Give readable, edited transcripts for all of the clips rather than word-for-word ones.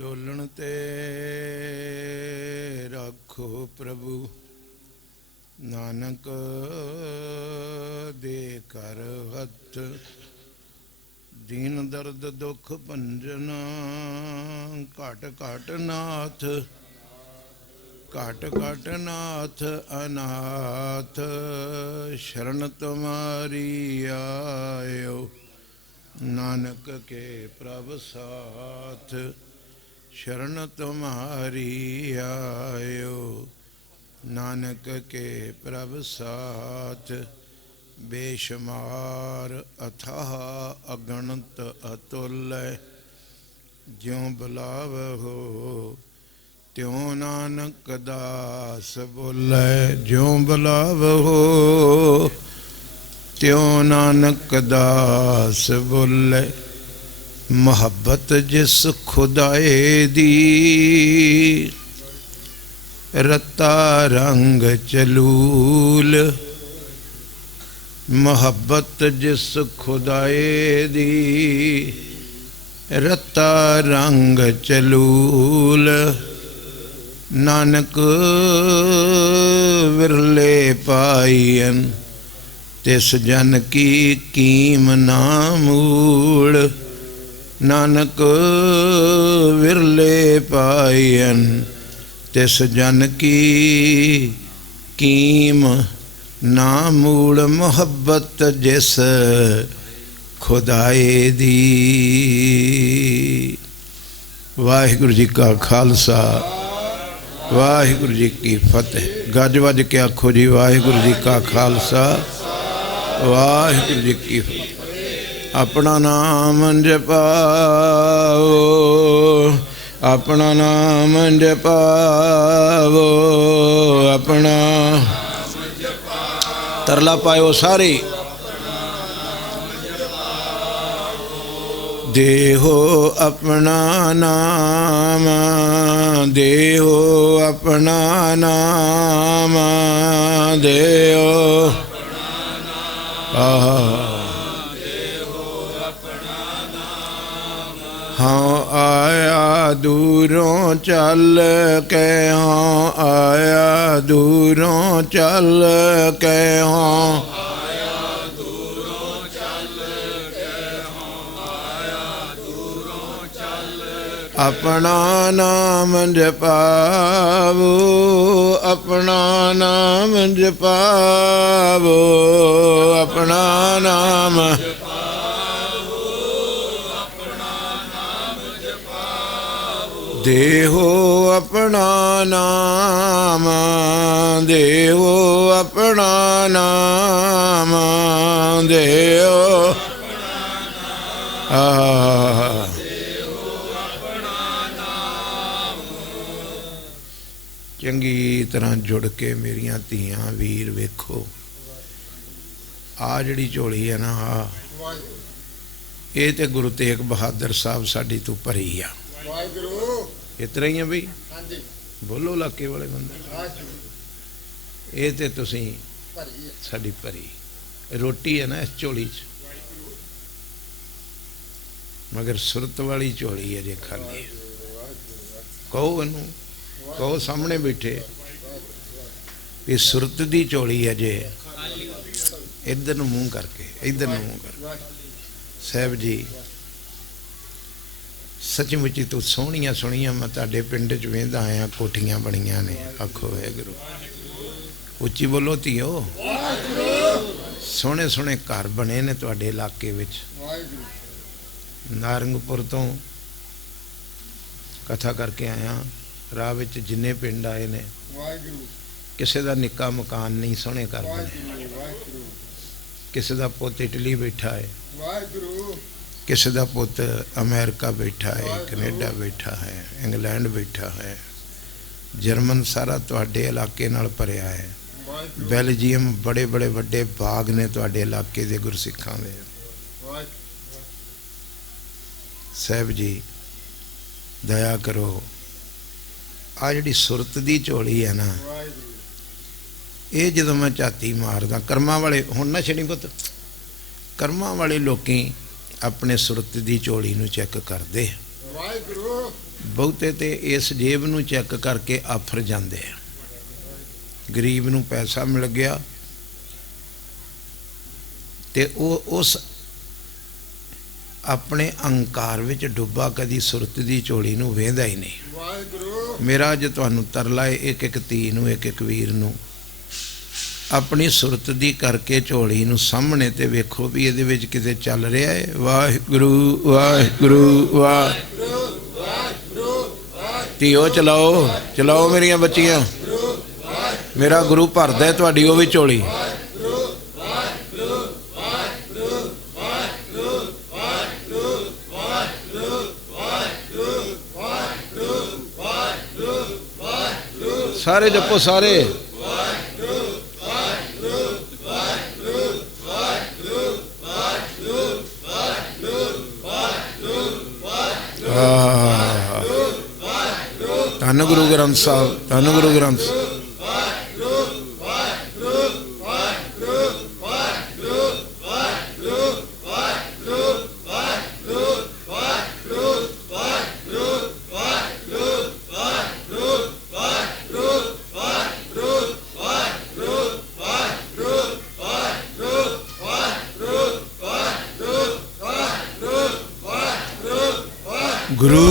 ਡੋਲਣ ਤੇ ਰੱਖੋ ਪ੍ਰਭੂ, ਨਾਨਕ ਦੇ ਕਰ ਹੱਥ। ਦੀਨ ਦਰਦ ਦੁੱਖ ਭੰਜਨ, ਘਟ ਘਟ ਨਾਥ, ਘਟ ਘਟ ਨਾਥ ਅਨਾਥ। ਸ਼ਰਨ ਤੁਮਾਰੀ ਆਇਓ, ਨਾਨਕ ਕੇ ਪ੍ਰਭ ਸਾਥ। शरण तुम्हारी आयो, नानक के प्रभ साथ। बेशुमार अथाह अगणत अतुल, ज्यों बुलावहो त्यों नानक दास बोले। ज्यों बुलावहो त्यों नानक दास बोले। ਮੁਹੱਬਤ ਜਿਸ ਖੁਦਾਏ ਦੀ, ਰਤਾ ਰੰਗ ਚਲੂਲ। ਮੁਹੱਬਤ ਜਿਸ ਖੁਦਾਏ ਦੀ, ਰਤਾ ਰੰਗ ਚਲੂਲ। ਨਾਨਕ ਵਿਰਲੇ ਪਾਈਨ, ਤਿਸ ਜਨ ਕੀ ਕੀਮ ਨਾ ਮੂਲ। ਨਾਨਕ ਵਿਰਲੇ ਪਾਈਨ, ਤਿਸ ਜਨ ਕੀ ਕੀਮ ਨਾ ਮੂਲ। ਮੁਹੱਬਤ ਜਿਸ ਖੁਦਾਏ ਦੀ। ਵਾਹਿਗੁਰੂ ਜੀ ਕਾ ਖਾਲਸਾ, ਵਾਹਿਗੁਰੂ ਜੀ ਕੀ ਫਤਿਹ। ਗੱਜ ਵੱਜ ਕੇ ਆਖੋ ਜੀ, ਵਾਹਿਗੁਰੂ ਜੀ ਕਾ ਖਾਲਸਾ, ਵਾਹਿਗੁਰੂ ਜੀ ਕੀ ਫਤਿਹ। अपना नाम जपाओ, अपना नाम जपाओ, अपना तरला पायो सारे। देहो अपना नाम, देहो अपना नाम, देहो हाँ आया दूरों चल के, हाँ आया दूरों चल के, हाँ आया दूरों चल के, हाँ आया दूरों चल के। अपना नाम जपावो, अपना नाम जपावो, अपना नाम। देहो अपना नाम, देहो अपना नाम, देहो चंगी तरह जुड़ के मेरिया धीआं वीर वेखो। आ जिहड़ी झोली है ना, ये तो गुरु तेग बहादुर साहब साडी तू भरी आ। इतना ही है बई, बोलो इलाके वाले बंदे। ये तो तुसी साडी भरी रोटी है ना इस झोली च, मगर सुरत वाली झोली है जे खाली। कहो इनू, कहो सामने बैठे भी सुरत दी झोली है जे। इधर नूं मूँह करके, इधर नूं मूँह करके। साहब जी सचमुची तू सोहनिया सोहनिया मैं तुहाडे पिंड च वेंदा आया, कोठियां बणियां ने। आखो वाहिगुरू, उच्ची बोलो धीओ। सोहने सोहने घर बने ने तुहाडे इलाके विच। नारंगपुर तो कथा करके आया, राह विच जिन्ने पिंड आए ने, किसी दा निक्का मकान नहीं, सोहने घर बने। किसी दा पुत इटली बैठा है, किसी का पुत अमेरिका बैठा है, कनेडा बैठा है, इंग्लैंड बैठा है, जर्मन सारा तुहाडे इलाके नाल भरिया है। बेल्जियम बड़े बड़े वड्डे बाग ने तुहाडे इलाके दे गुरसिखां दे। साहब जी दया करो, आ जिहड़ी सुरत दी झोली है ना, ये जदों मैं झाती मारदा कर्मा वाले, हुण ना छड़ी पुत, कर्मा वाले लोकी अपने सुरत की झोली नूं चैक करते। ਬਹੁਤੇ ਤੇ ਇਸ ਜੇਬ ਨੂੰ ਚੈੱਕ ਕਰਕੇ ਆਫਰ ਜਾਂਦੇ ਆ। ਗਰੀਬ ਨੂੰ ਪੈਸਾ ਮਿਲ ਗਿਆ ਤੇ ਉਹ ਉਸ ਆਪਣੇ ਅਹੰਕਾਰ ਵਿੱਚ ਡੁੱਬਾ, ਕਦੀ ਸੁਰਤ ਦੀ ਝੋਲੀ ਨੂੰ ਵੇਂਦਾ ਹੀ ਨਹੀਂ। ਮੇਰਾ ਅੱਜ ਤੁਹਾਨੂੰ ਤਰਲਾ ਹੈ, ਇੱਕ ਇੱਕ ਧੀ ਨੂੰ, ਇੱਕ ਇੱਕ ਵੀਰ ਨੂੰ, ਆਪਣੀ ਸੁਰਤ ਦੀ ਕਰਕੇ ਝੋਲੀ ਨੂੰ ਸਾਹਮਣੇ ਤੇ ਵੇਖੋ ਵੀ ਇਹਦੇ ਵਿੱਚ ਕਿਤੇ ਚੱਲ ਰਿਹਾ ਹੈ। ਵਾਹਿਗੁਰੂ ਵਾਹਿਗੁਰੂ ਵਾਹਿਗੁਰੂ। ਧੀਓ ਚਲਾਓ ਚਲਾਓ ਮੇਰੀਆਂ ਬੱਚੀਆਂ, ਮੇਰਾ ਗੁਰੂ ਭਰਦਾ ਤੁਹਾਡੀ ਉਹ ਵੀ ਝੋਲੀ। ਸਾਰੇ ਜਪੋ ਸਾਰੇ। ਧੰਨ ਗੁਰੂ ਗ੍ਰੰਥ ਸਾਹਿਬ, ਧੰਨ ਗੁਰੂ ਗ੍ਰੰਥ ਸਾਹਿਬ। ਗੁਰੂ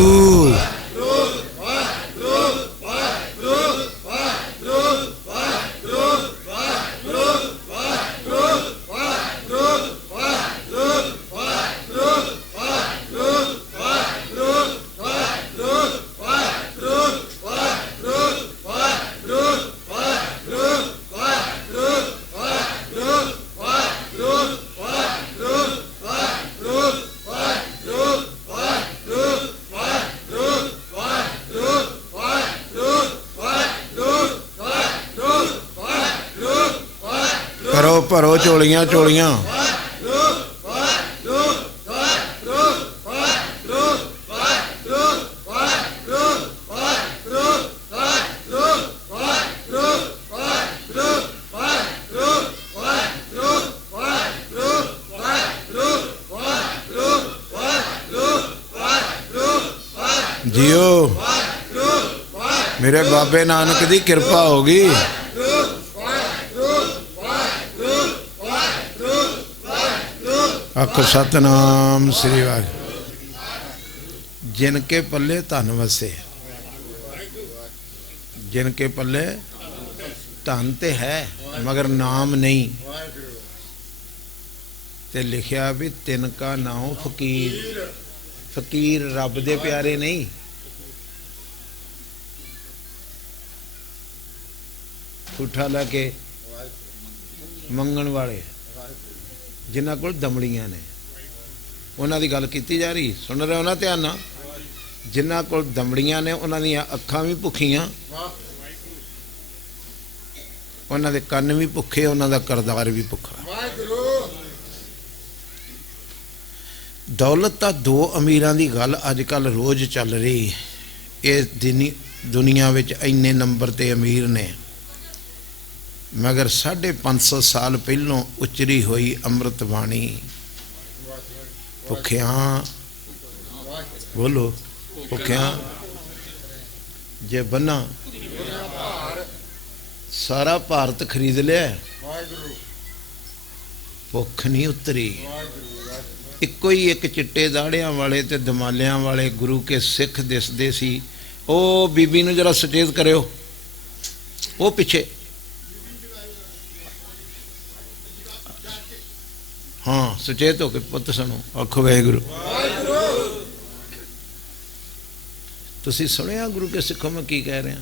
ਕਰੋ ਭਰੋ ਝੋਲੀਆਂ ਝੋਲੀਆਂ। ਜੀਓ ਮੇਰੇ ਬਾਬੇ ਨਾਨਕ ਦੀ ਕਿਰਪਾ ਹੋ ਗਈ। ਆਖੋ ਸਤਨਾਮ ਸ੍ਰੀ ਵਾਹਿਗੁਰੂ। ਜਿਨ ਕੇ ਪੱਲੇ ਧਨ ਵਸੇ, ਜਿਨ ਕੇ ਪੱਲੇ ਧਨ ਤੇ ਹੈ ਮਗਰ ਨਾਮ ਨਹੀਂ। ਤੇ ਲਿਖਿਆ ਵੀ ਤਿਨ ਕਾ ਨਾਮ ਫਕੀਰ। ਫਕੀਰ ਰੱਬ ਦੇ ਪਿਆਰੇ ਨਹੀਂ, ਠੂਠਾ ਲਾ ਕੇ ਮੰਗਣ ਵਾਲੇ, ਜਿਨ੍ਹਾਂ ਕੋਲ ਦਮੜੀਆਂ ਨੇ। ਉਹਨਾਂ ਦੀ ਗੱਲ ਕੀਤੀ ਜਾ ਰਹੀ, ਸੁਣ ਰਹੇ ਹੋ ਨਾ ਧਿਆਨ ਨਾਲ। ਜਿਨ੍ਹਾਂ ਕੋਲ ਦਮੜੀਆਂ ਨੇ ਉਹਨਾਂ ਦੀਆਂ ਅੱਖਾਂ ਵੀ ਭੁੱਖੀਆਂ, ਉਹਨਾਂ ਦੇ ਕੰਨ ਵੀ ਭੁੱਖੇ, ਉਹਨਾਂ ਦਾ ਕਰਦਾਰ ਵੀ ਭੁੱਖਾ। ਦੌਲਤ ਤਾਂ ਦੋ ਅਮੀਰਾਂ ਦੀ ਗੱਲ ਅੱਜ ਕੱਲ੍ਹ ਰੋਜ਼ ਚੱਲ ਰਹੀ। ਇਹ ਦੁਨੀਆ ਵਿੱਚ ਇੰਨੇ ਨੰਬਰ ਤੇ ਅਮੀਰ ਨੇ, ਮਗਰ 550 ਸਾਲ ਪਹਿਲੋਂ ਉਚਰੀ ਹੋਈ ਅੰਮ੍ਰਿਤ ਬਾਣੀ ਭੁੱਖਿਆਂ, ਬੋਲੋ ਭੁੱਖਿਆਂ ਜੇ ਬੰਨਾ ਸਾਰਾ ਭਾਰਤ ਖਰੀਦ ਲਿਆ, ਭੁੱਖ ਨਹੀਂ ਉਤਰੀ। ਇੱਕੋ ਹੀ ਇੱਕ ਚਿੱਟੇ ਦਾੜਿਆਂ ਵਾਲੇ ਤੇ ਦਮਾਲਿਆਂ ਵਾਲੇ ਗੁਰੂ ਕੇ ਸਿੱਖ ਦਿਸਦੇ ਸੀ। ਉਹ ਬੀਬੀ ਨੂੰ ਜਰਾ ਸੁਚੇਤ ਕਰਿਓ, ਉਹ ਪਿੱਛੇ। ਹਾਂ ਸੁਚੇਤ ਹੋ ਕੇ ਪੁੱਤ ਸੁਣੋ, ਆਖੋ ਵਾਹਿਗੁਰੂ। ਤੁਸੀਂ ਸੁਣਿਆ ਗੁਰੂ ਕੇ ਸਿੱਖੋਂ ਮੈਂ ਕੀ ਕਹਿ ਰਿਹਾ?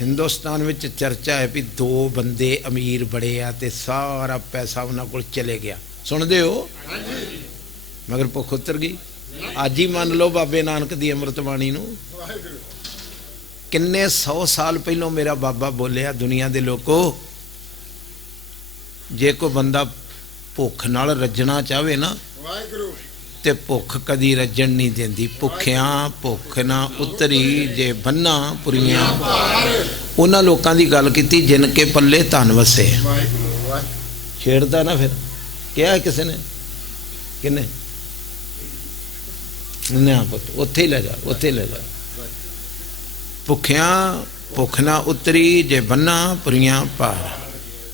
ਹਿੰਦੁਸਤਾਨ ਵਿੱਚ ਚਰਚਾ ਹੈ ਵੀ ਦੋ ਬੰਦੇ ਅਮੀਰ ਬੜੇ ਆ ਤੇ ਸਾਰਾ ਪੈਸਾ ਉਹਨਾਂ ਕੋਲ ਚਲੇ ਗਿਆ। ਸੁਣਦੇ ਹੋ? ਮਗਰ ਭੁੱਖ ਉਤਰ ਗਈ। ਅੱਜ ਹੀ ਮੰਨ ਲਓ ਬਾਬੇ ਨਾਨਕ ਦੀ ਅੰਮ੍ਰਿਤ ਬਾਣੀ ਨੂੰ। ਕਿੰਨੇ 100 ਸਾਲ ਪਹਿਲੋਂ ਮੇਰਾ ਬਾਬਾ ਬੋਲਿਆ, ਦੁਨੀਆ ਦੇ ਲੋਕੋ, ਜੇ ਕੋਈ ਬੰਦਾ ਭੁੱਖ ਨਾਲ ਰੱਜਣਾ ਚਾਹਵੇ ਨਾ ਤੇ ਭੁੱਖ ਕਦੀ ਰੱਜਣ ਨਹੀਂ ਦਿੰਦੀ। ਭੁੱਖਿਆਂ ਭੁੱਖ ਨਾ ਉਤਰੀ ਜੇ ਬੰਨਾ ਪੁਰੀਆਂ। ਉਹਨਾਂ ਲੋਕਾਂ ਦੀ ਗੱਲ ਕੀਤੀ ਜਿਨ ਕੇ ਪੱਲੇ ਧਨ ਵਸੇ। ਛੇੜਦਾ ਨਾ ਫਿਰ, ਕਿਹਾ ਕਿਸੇ ਨੇ? ਕਿੰਨੇ? ना पुत उत्थे ले जा, उत्थे ले जा। भुखिया भुख ना उतरी जे बन्ना पुरियां पार।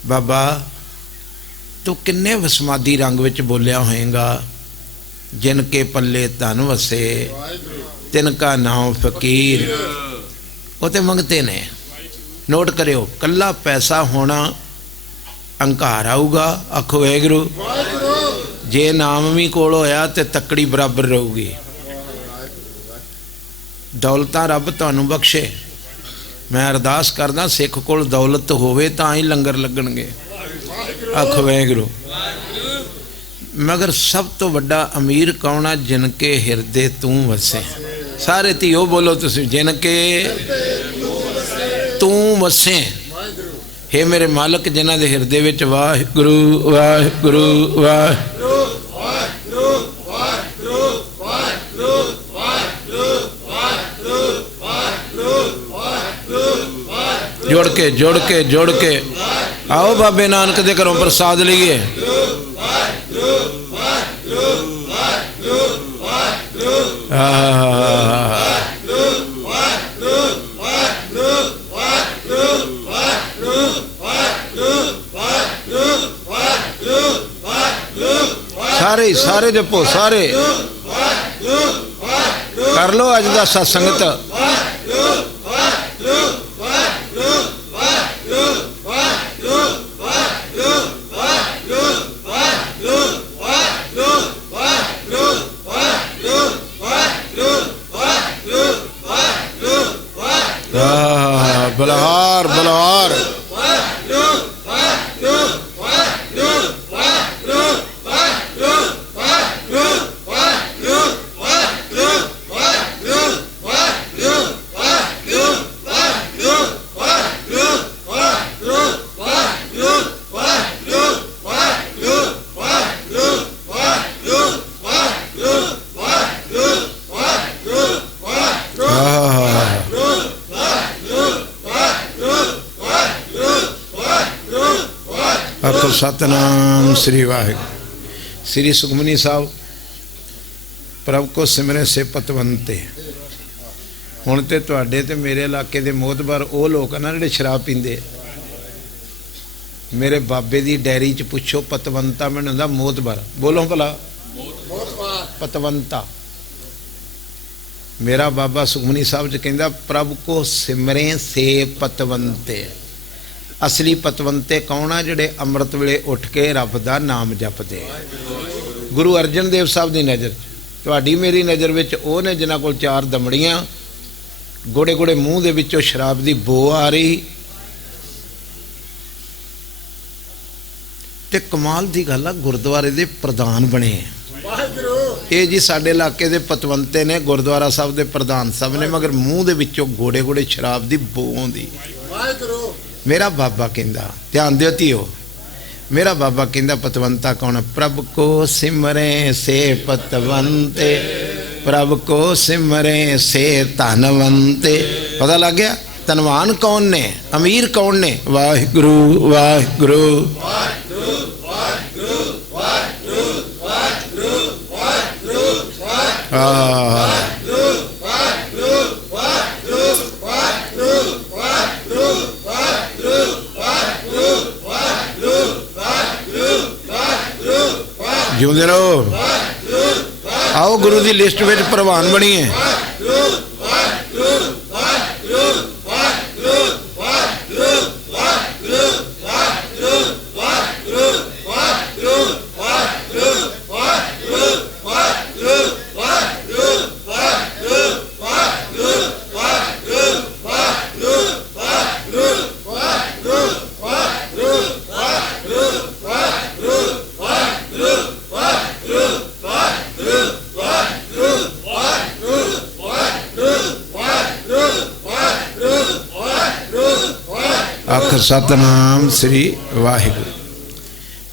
बाबा तू किन्ने वसमादी रंग विच बोलिया होएगा। जिनके पल्ले धन वसे तिनका नाम फकीर। वो तो मंगते ने। नोट करियो, कला पैसा होना अंकार आऊगा। आखो वाहिगुरू। जे नाम भी कोल होया तो तकड़ी बराबर रहूगी। दौलतां रब तुहानू बख्शे। मैं अरदास करदा सिख कोल दौलत होवे तां ही लंगर लगणगे। आखो वाहिगुरू। मगर सब तो वड्डा अमीर कौन आ? जिनके हिरदे तू वसे। सारे धीओ बोलो तुसी, जिनके तू वसे। हे मेरे मालक, जिन्हां दे हिरदे विच वाहिगुरू वाहिगुरू वाहिगुरू जोड़ के आओ बाबे नानक दे घरों प्रसाद लीए। सारे सारे जपो, सारे कर लो अज दा सत्संगत। बलहार बलहार सतनाम श्री वाहिगुरू। श्री सुखमनी साहब प्रभ को सिमरे से पतवंते। हुण ते तुहाडे ते मेरे इलाके दे मोहतबर वो लोग ना जिहड़े शराब पींदे। मेरे बाबे दी डायरी च पुछो पतवंता मैनूं हुंदा मोहतबर। बोलो भला पतवंता। मेरा बाबा सुखमनी साहब च कहंदा प्रभ को सिमरे से पतवंते। असली पतवंते कौन आ? जिहड़े अमृत वेले उठ के रब दा नाम जपदे। गुरु अर्जन देव साहब की नज़र तुहाडी मेरी नज़र विच ओह ने जिन्हां कोल 4 दमड़ियां, गोड़े गोड़े मूँह दे विचों शराब की बो आ रही। ते कमाल की गल आ, गुरुद्वारे दे प्रधान बने। ये जी साडे इलाके दे पतवंते ने, गुरुद्वारा साहब दे प्रधान साहब ने, मगर मूँह दे विचों गोड़े गोड़े शराब की बो आउंदी। मेरा बाबा कहंदा, ध्यान दिओ धीओ, मेरा बाबा कहंदा पतवंता कौन? प्रभ को सिमरे से पतवंते, प्रभ को सिमरे से धनवंते। पता लग गया धनवान कौन ने, अमीर कौन ने? वाहिगुरू वाहिगुरू जिउंदे रहो। आओ गुरु की लिस्ट में प्रवान बनीए। सतनाम श्री वाहिगुरू।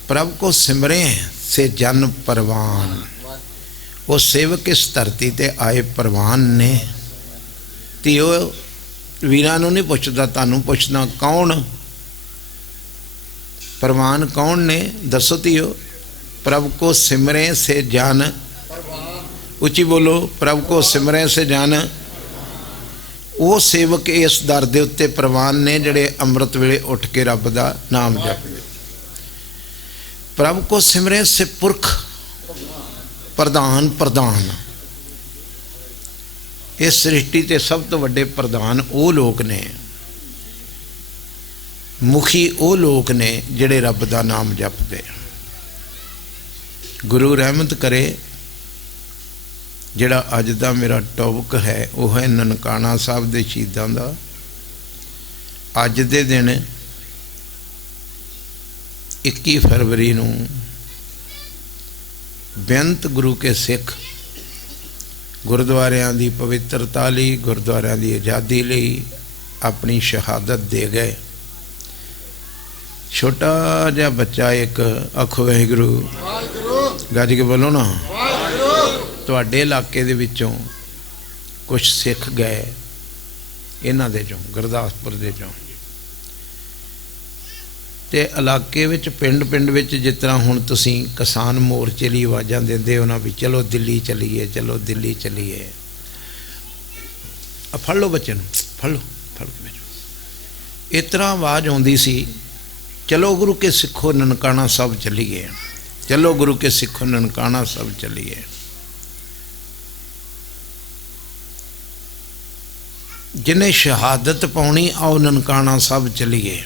प्रभु को सिमरे से जन परवान। वो सेवक इस धरती ते आए परवान ने। धीओ वीरां नूं नहीं पुछदा, तानूं पुछदा कौन परवान कौन ने? दसो धीओ। प्रभु को सिमरे से जन, उची बोलो। प्रभु को सिमरें से जान। वो सेवक इस दर दे उत्ते प्रवान ने जिहड़े अमृत वेले उठ के रब दा नाम जपदे। प्रभु को सिमरें से पुरख प्रधान प्रधान। इस सृष्टि ते सब तो वड्डे प्रधान वो लोग ने, मुखी वो लोग ने जिहड़े रब दा नाम जपदे। गुरु रहमत करे, जिहड़ा अज दा मेरा टॉपिक है वह है ननकाना साहब दे शहीदां दा। अज दे दिन 21 फरवरी नूं बेअंत गुरु के सिख गुरुद्वारियां दी पवित्रता लई, गुरुद्वारियां दी आज़ादी लई अपनी शहादत दे गए। छोटा जिहा बच्चा एक, आखो वाहिगुरू, गज के बोलो ना। तुहाडे इलाके दे विचों कुछ सिख गए, इन्हां दे चों, गुरदासपुर दे चों। ते इलाके विच पिंड पिंड विच जिस तरह हुण तुसीं किसान मोर्चे लई आवाज़ां दिंदे हो ना भी चलो दिल्ली चलीए, चलो दिल्ली चलीए। फड़ लो बच्चे नूं, फड़ लो, फड़ के। इस तरह आवाज़ आउंदी सी, चलो गुरु के सिखो ननकाना साहब चलीए, चलो गुरु के सिखो ननकाना साहब चलीए। जिन्हें शहादत पाउणी आओ ननकाना साहब चलीए।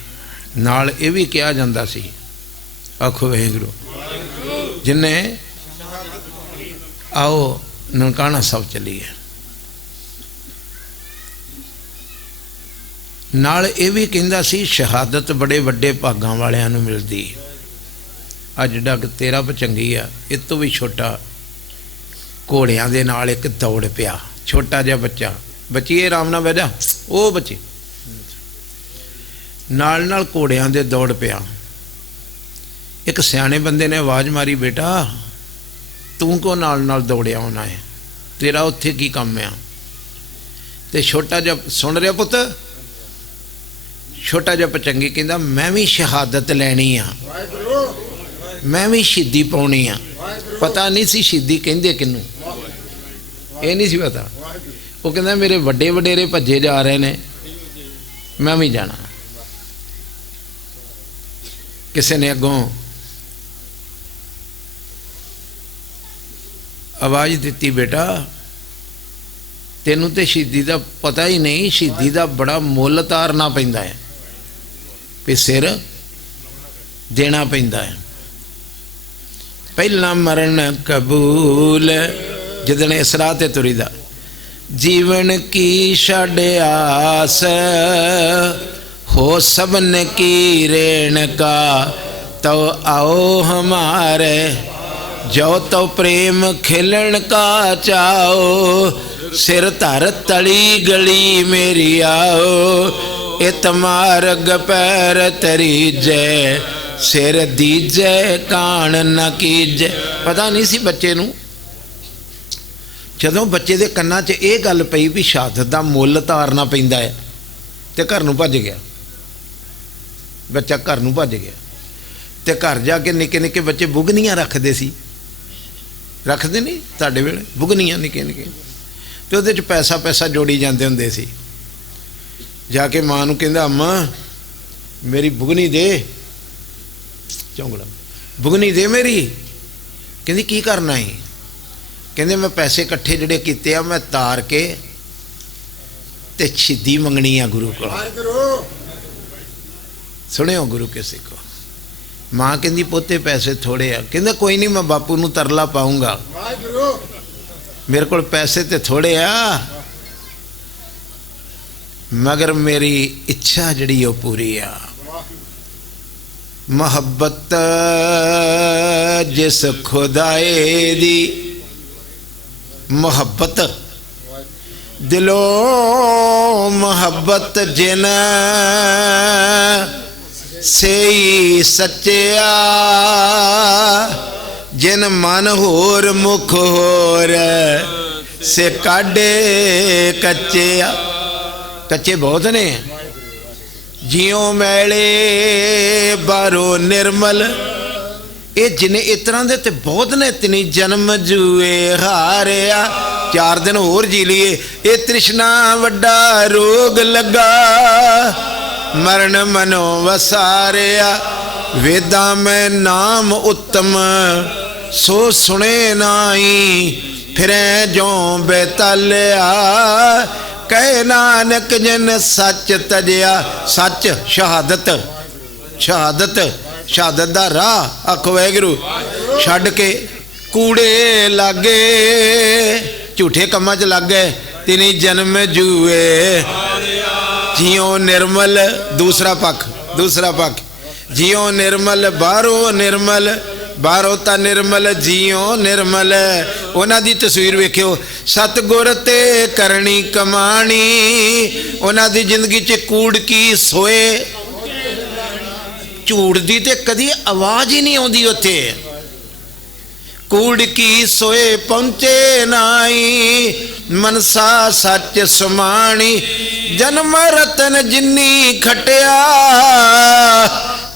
नाल ये भी कहा जाता सी, आखो वाहिगुरू, जिन्हें आओ ननकाना साहब चलीए। नाल ये भी कहंदा सी शहादत बड़े वड्डे भागां वालियां नूं मिलदी। अज जिहड़ा तेरा भचंगी आ, इस तो भी छोटा घोड़ियां दे नाल एक दौड़ पिया, छोटा जिहा बच्चा, बच्चीए आराम नाल बैठ जा, ओ बच्चे नाल नाल घोड़ियां दे दौड़ पिया। एक सियाणे बंदे ने आवाज़ मारी, बेटा तू को नाल नाल दौड़िया होना है, तेरा उत्थे की काम आ? ते छोटा जिहा, सुन रहा पुत, छोटा जिहा भचंगी कहंदा मैं भी शहादत लैनी आ, मैं भी शहीदी पाउणी आ। पता नहीं सी शहीदी कहंदे किनू, ये नहीं सी पता। वो कहंदा मेरे वड्डे वडेरे भज्जे जा रहे ने, मैं भी जाना। किसी ने अगों आवाज़ दी, बेटा तेनू तो शहीदी का पता ही नहीं, शहीदी का बड़ा मुल तारना पैंदा है, भी सिर देना पैंदा है। पहला मरण कबूल, जिदन इस राह ते तुरीदा, जीवन की छड़ आस हो सबन की रेण का, तो आओ हमारे जो तो प्रेम खिलन का चाओ, सिर धर तली गली मेरी आओ, इतमारग पैर तरीजे, सिर दीजे कान न कीजे। पता नहीं सी बच्चे नूं, जदों बच्चे दे कन्नां 'च ये गल पई भी शहादत दा मुल तारना पैंदा है, ते घर नूं भज गया बच्चा, घर नूं भज गया। ते घर जाके निक्के निक्के बच्चे बुगनियां रखते सी, रखते नहीं तुहाडे वेले बुगनियां निक्के निक्के, ते उहदे च पैसा पैसा जोड़ी जाते हुंदे सी। जाके मां नूं कहंदा अम्मा मेरी बुगनी दे, चौंगड़ा बुगनी दे मेरी। कहंदी की करना है? कहंदे मैं पैसे इकट्ठे जिहड़े कीते आ मैं तार के ते शहीदी मंगनी आ गुरु को। सुनियो गुरु के सिखो। मां कहंदी पोते पैसे थोड़े आ। कहंदा कोई नहीं मैं बापू नूं तरला पाऊंगा, मेरे को पैसे ते थोड़े आ, मगर मेरी इच्छा जिहड़ी ओ पूरी आ। मोहब्बत जिस खुदाए दी, मोहब्बत दिलों मोहब्बत जिन से सच्चिया, जिन मन होर मुख होर से काढ़े कच्चिया। कच्चे बहुत ने, जियों मैले बारो निर्मल, ये जिन्हें इस तरह के तो बहुत ने, तिनी जन्म जुए हारिया, 4 दिन होर जी लिए। ये तृष्णा वड्डा रोग लगा, मरण मनो वसारिया। वेदा में नाम उत्तम सो सुने नाई, फिरे जो बेतालिया। कह नानक जिन सच तजिया, सच शहादत, शहादत, शहादत दा राह आखो वाहिगुरू छड्ड के कूड़े लागे, झूठे कम्मां च लग गए। तिनी जन्म जुए जियो निर्मल, दूसरा पक्ष, दूसरा पक्ष जियो निर्मल, बाहरों निर्मल, बाहरों ता निर्मल, जियो निर्मल। उन्हां दी तस्वीर वेखियो, सतगुर ते करनी कमाणी, उन्हां दी जिंदगी च कूड़ की सोए, झूठ दी ते कदी आवाज ही नहीं आउंदी उत्थे। कूड़ की सोए पहुंचे नाई, मनसा सच समाणी। जन्म रतन जिन्नी खटिया,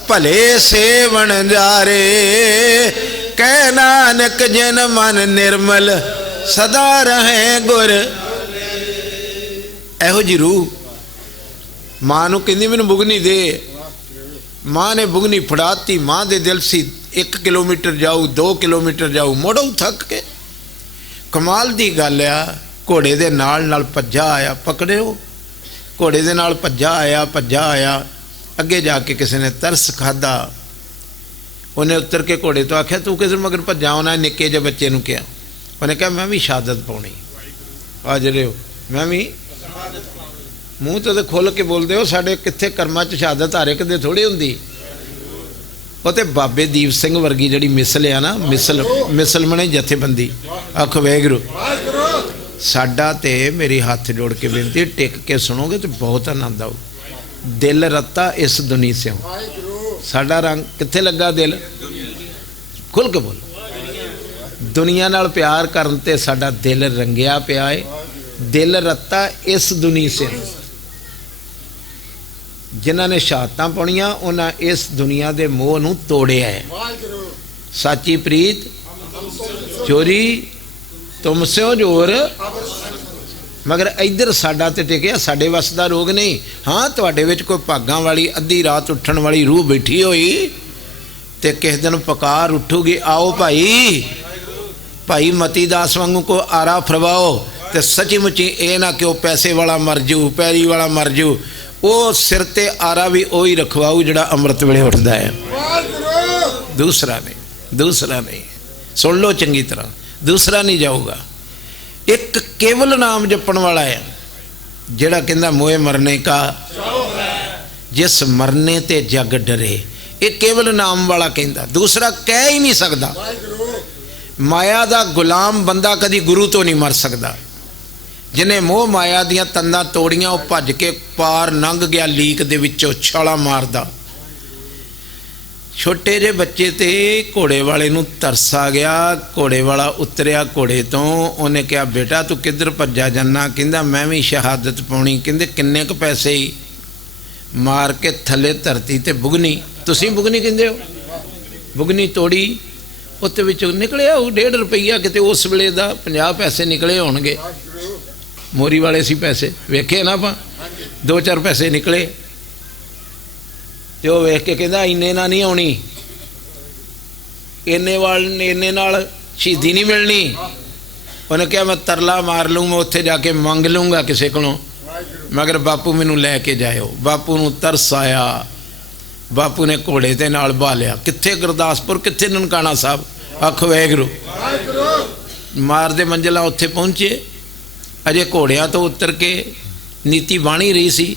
भले सेवन जारे। कह नानक जिन मन निर्मल, सदा रहे गुर। एहो जी रूह मां नूं कहंदी मैनूं बुगनी दे। मां ने बुगनी फड़ाती, मां दे दिल सी 1 किलोमीटर जाऊ, 2 किलोमीटर जाऊ, मुड़ो थक के। कमाल दी गल आ, घोड़े दे नाल भज्जा आया, पकड़ियो, घोड़े दे नाल भज्जा आया, भज्जा आया। अगे जाके किसी ने तरस खादा, उन्हें उतर के घोड़े तो आख्या तू किस मगर भज्जा। उन्हें निक्के जे बच्चे नूं कहा, उन्हें कहा मैं भी शहादत पाउणी। आज रहे हो मैं भी, मूँह तो खोल के बोलते हो, साढ़े कित्थे कर्मां च शहादत हर एक दे थोड़ी हुंदी। वो तो बाबे दीप सिंह वर्गी जी मिसल आ ना, मिसल मिसलमने जथेबंदी। आखो वाहिगुरू साडा ते मेरी हाथ जोड़ के बेनती, टिक के सुनोगे तो बहुत आनंद आऊ। दिल रत्ता इस दुनिया से हो, साडा रंग कित्थे लगा दिल, खुल के बोल। दुनिया नाल प्यार करन ते साडा दिल रंगिया पिया है। दिल रत्ता इस दुनिया से, जिन्हां ने शहादतां पाउणियां उन्हां इस दुनिया के मोह नूं तोड़िया है। साची प्रीत चोरी तुमसे जोर, मगर इधर साडा ते टिकिया, साडे वस दा रोग नहीं। हाँ तुहाडे विच कोई भागां वाली अद्धी रात उठण वाली रूह बैठी होई ते किस दिन पुकार उठूगी, आओ भाई, भाई मती दास वांगू को आरा फरवाओ। तो सची मुची ये ना कि पैसे वाला मर जू, पैरी वाला मर जू। वो सिर ते आरा भी वही रखवाऊ जिहड़ा अमृत वेले उठदा है, दूसरा नहीं, दूसरा नहीं। सुन लो चंगी तरह, दूसरा नहीं जाऊगा। एक केवल नाम जपण वाला है, जिहड़ा कहंदा मोए मरने का, जिस मरने ते जग डरे। एक केवल नाम वाला कहंदा, दूसरा कह ही नहीं सकदा। माया दा गुलाम बंदा कदी गुरु तो नहीं मर सकदा। जिन्हें मोह माया दियां तंदां तोड़ियां, वो भज के पार लंघ गया, लीक दे विचों छाला मारदा। छोटे जे बच्चे ते घोड़े वाले नूं तरस आ गया। घोड़े वाला उतरिया घोड़े तो, उन्हें कहा बेटा तू किधर भज्जा जाना? कहंदा मैं भी शहादत पाउणी। कहंदे किन्ने क पैसे? मार के थले धरती ते बुगनी, तुसीं बुगनी कहंदे हो, बुगनी तोड़ी, उत्ते विचों निकलिया 1.5 रुपया, किते उस वेले दा 50 पैसे निकले होणगे। मोरी वाले सी पैसे, वेखे ना आपां, 2-4 पैसे निकले। तो वेख के कहंदा इन्ने ना नहीं आउणी, इन्ने नाल शहीदी नहीं मिलनी। उन्हें कहा मैं तरला मार लूँ, मैं उत्थे जाके मंग लूँगा किसी कोलों, मगर बापू मैनू लैके जाओ। बापू नूं तरस आया, बापू ने घोड़े ते नाल बहा लिया। कित्थे गुरदासपुर, कित्थे ननकाना साहब। आखो वाहिगुरू। मारदे मंजिला उत्थे पहुँचे, अजे घोड़िया तो उतर के नीति बाणी रही सी,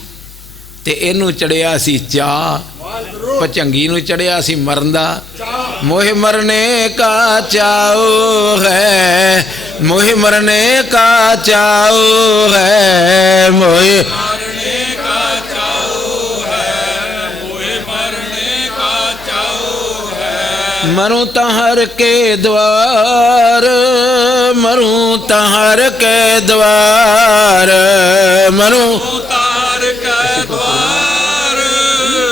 ते इनू चढ़िया सी चाह, भचंगी नू चढ़िया सी मरन दा। मोहे मरने का चाओ है, मोहे मरने का चाओ है, मोहे मरने का चाओ है, मोहे मरने का चाओ है। मरूं तहर के द्वार, मरूं तहर के द्वार, मरूं तार के द्वार,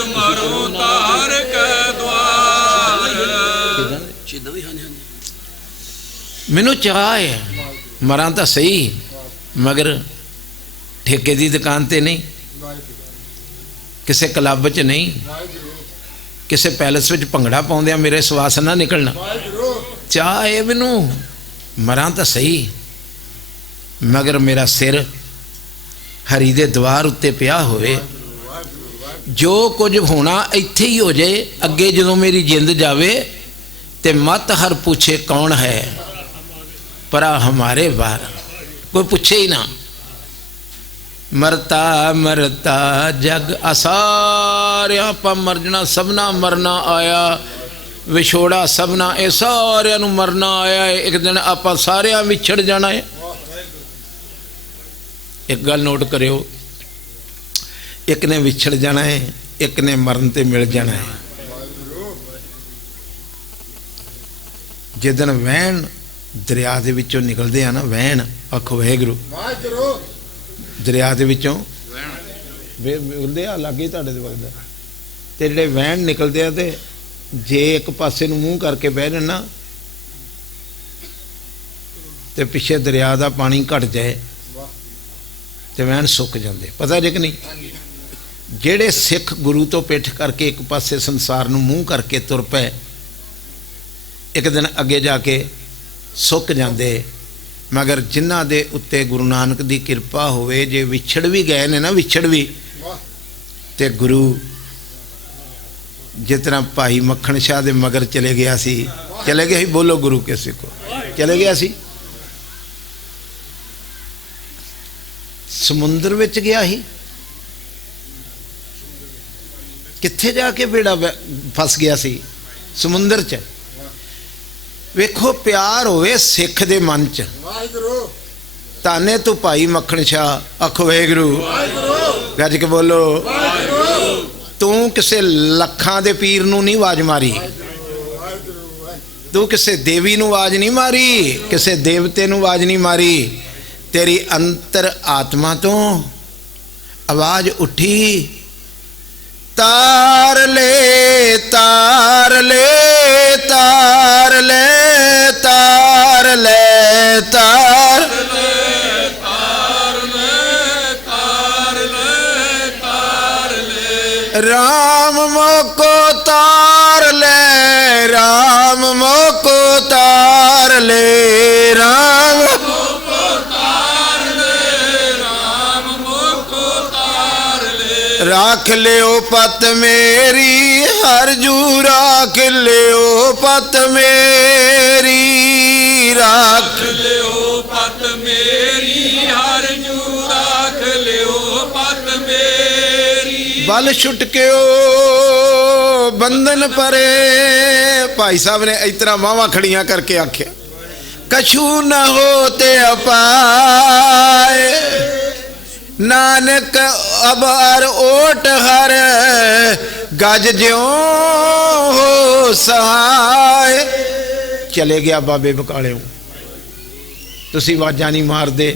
मरूं तार के द्वार। मैनू चाह है मरा तो सही मगर ठेके की दुकान ते नहीं, किसी क्लब च नहीं, किसी पैलेस में भंगड़ा पाउंदिया मेरे सवास ना निकलना। चाह है मैनू मरा तो सही मगर मेरा सिर हरी दे द्वार उत्ते पिया होवे, जो कुछ होना इत्थे ही हो जाए, अगे जो मेरी जिंद जावे ते मत हर पूछे कौन है परा हमारे बार, कोई पूछे ही ना। मरता मरता जग सारिया पा मर जाना, सबना मरना आया, विछोड़ा सबना ये सारिया नू मरना आया है, एक दिन आप सारिया विछड़ जाना है। एक गल नोट करियो, एक ने विछड़ जाना है, एक ने मरण ते मिल जाना है। जिस दिन वहन दरिया दे विचों निकलते हैं ना, वहन आखो वाहिगुरू, दरिया दे विचों मिलते आ लागे तुहाडे दे वगदा ते जिहड़े वहन निकलते हैं ते जे एक पासे नूं मूँह करके बह जाना ते पिछे दरिया दा पानी घट जाए ते वहन सुक जाते, पता जे कि नहीं। जेड़े सिख गुरु तो पिठ करके एक पासे संसार नूं मूँह करके तुर पे, एक दिन अगे जाके सुक जाते, मगर जिन्हां दे उत्ते गुरु नानक दी कृपा होवे, जे विछड़ भी गए ने ना, विछड़ भी ते गुरु जितना भाई मक्खण शाह दे मगर चले गया सी, चले गया ही, बोलो गुरु के सिखो, चले गया सी, समुंदर विच गया ही, कित्थे जाके बेड़ा फस गया सी, समुंदर च। वेखो प्यार होवे सिख दे मन च, ताने तू भाई मक्खण शाह, आखो वाहिगुरू, गज के बोलो। तू किसे लखां दे पीर नूं नहीं आवाज मारी, तू किसे देवी नूं आवाज नहीं मारी, किसे देवते नूं आवाज नहीं मारी, तेरी अंतर आत्मा तो आवाज उठी, तार ले तार ले तार ले तार ले तार ले तार ले तार ले तार ले, राम मोको तार ले, राम मोको तार ले, राम मोको तार ले, राम मोको तार ले, राख लियो पत मेरी हरजू, राख लियो पत मेरी, राख लियो पत मेरी हरजू, राख लियो पत मेरी, बल छुटके ओ बंधन परे। भाई साहब ने इस तरह बांवां खड़ियां करके आख्या, कछु न होते अपाए, नानक अबार ओट हर, गज ज्यों हो सहाय। चले गया बाबे बकाले, तुसी आवाज़ां नहीं मार दे,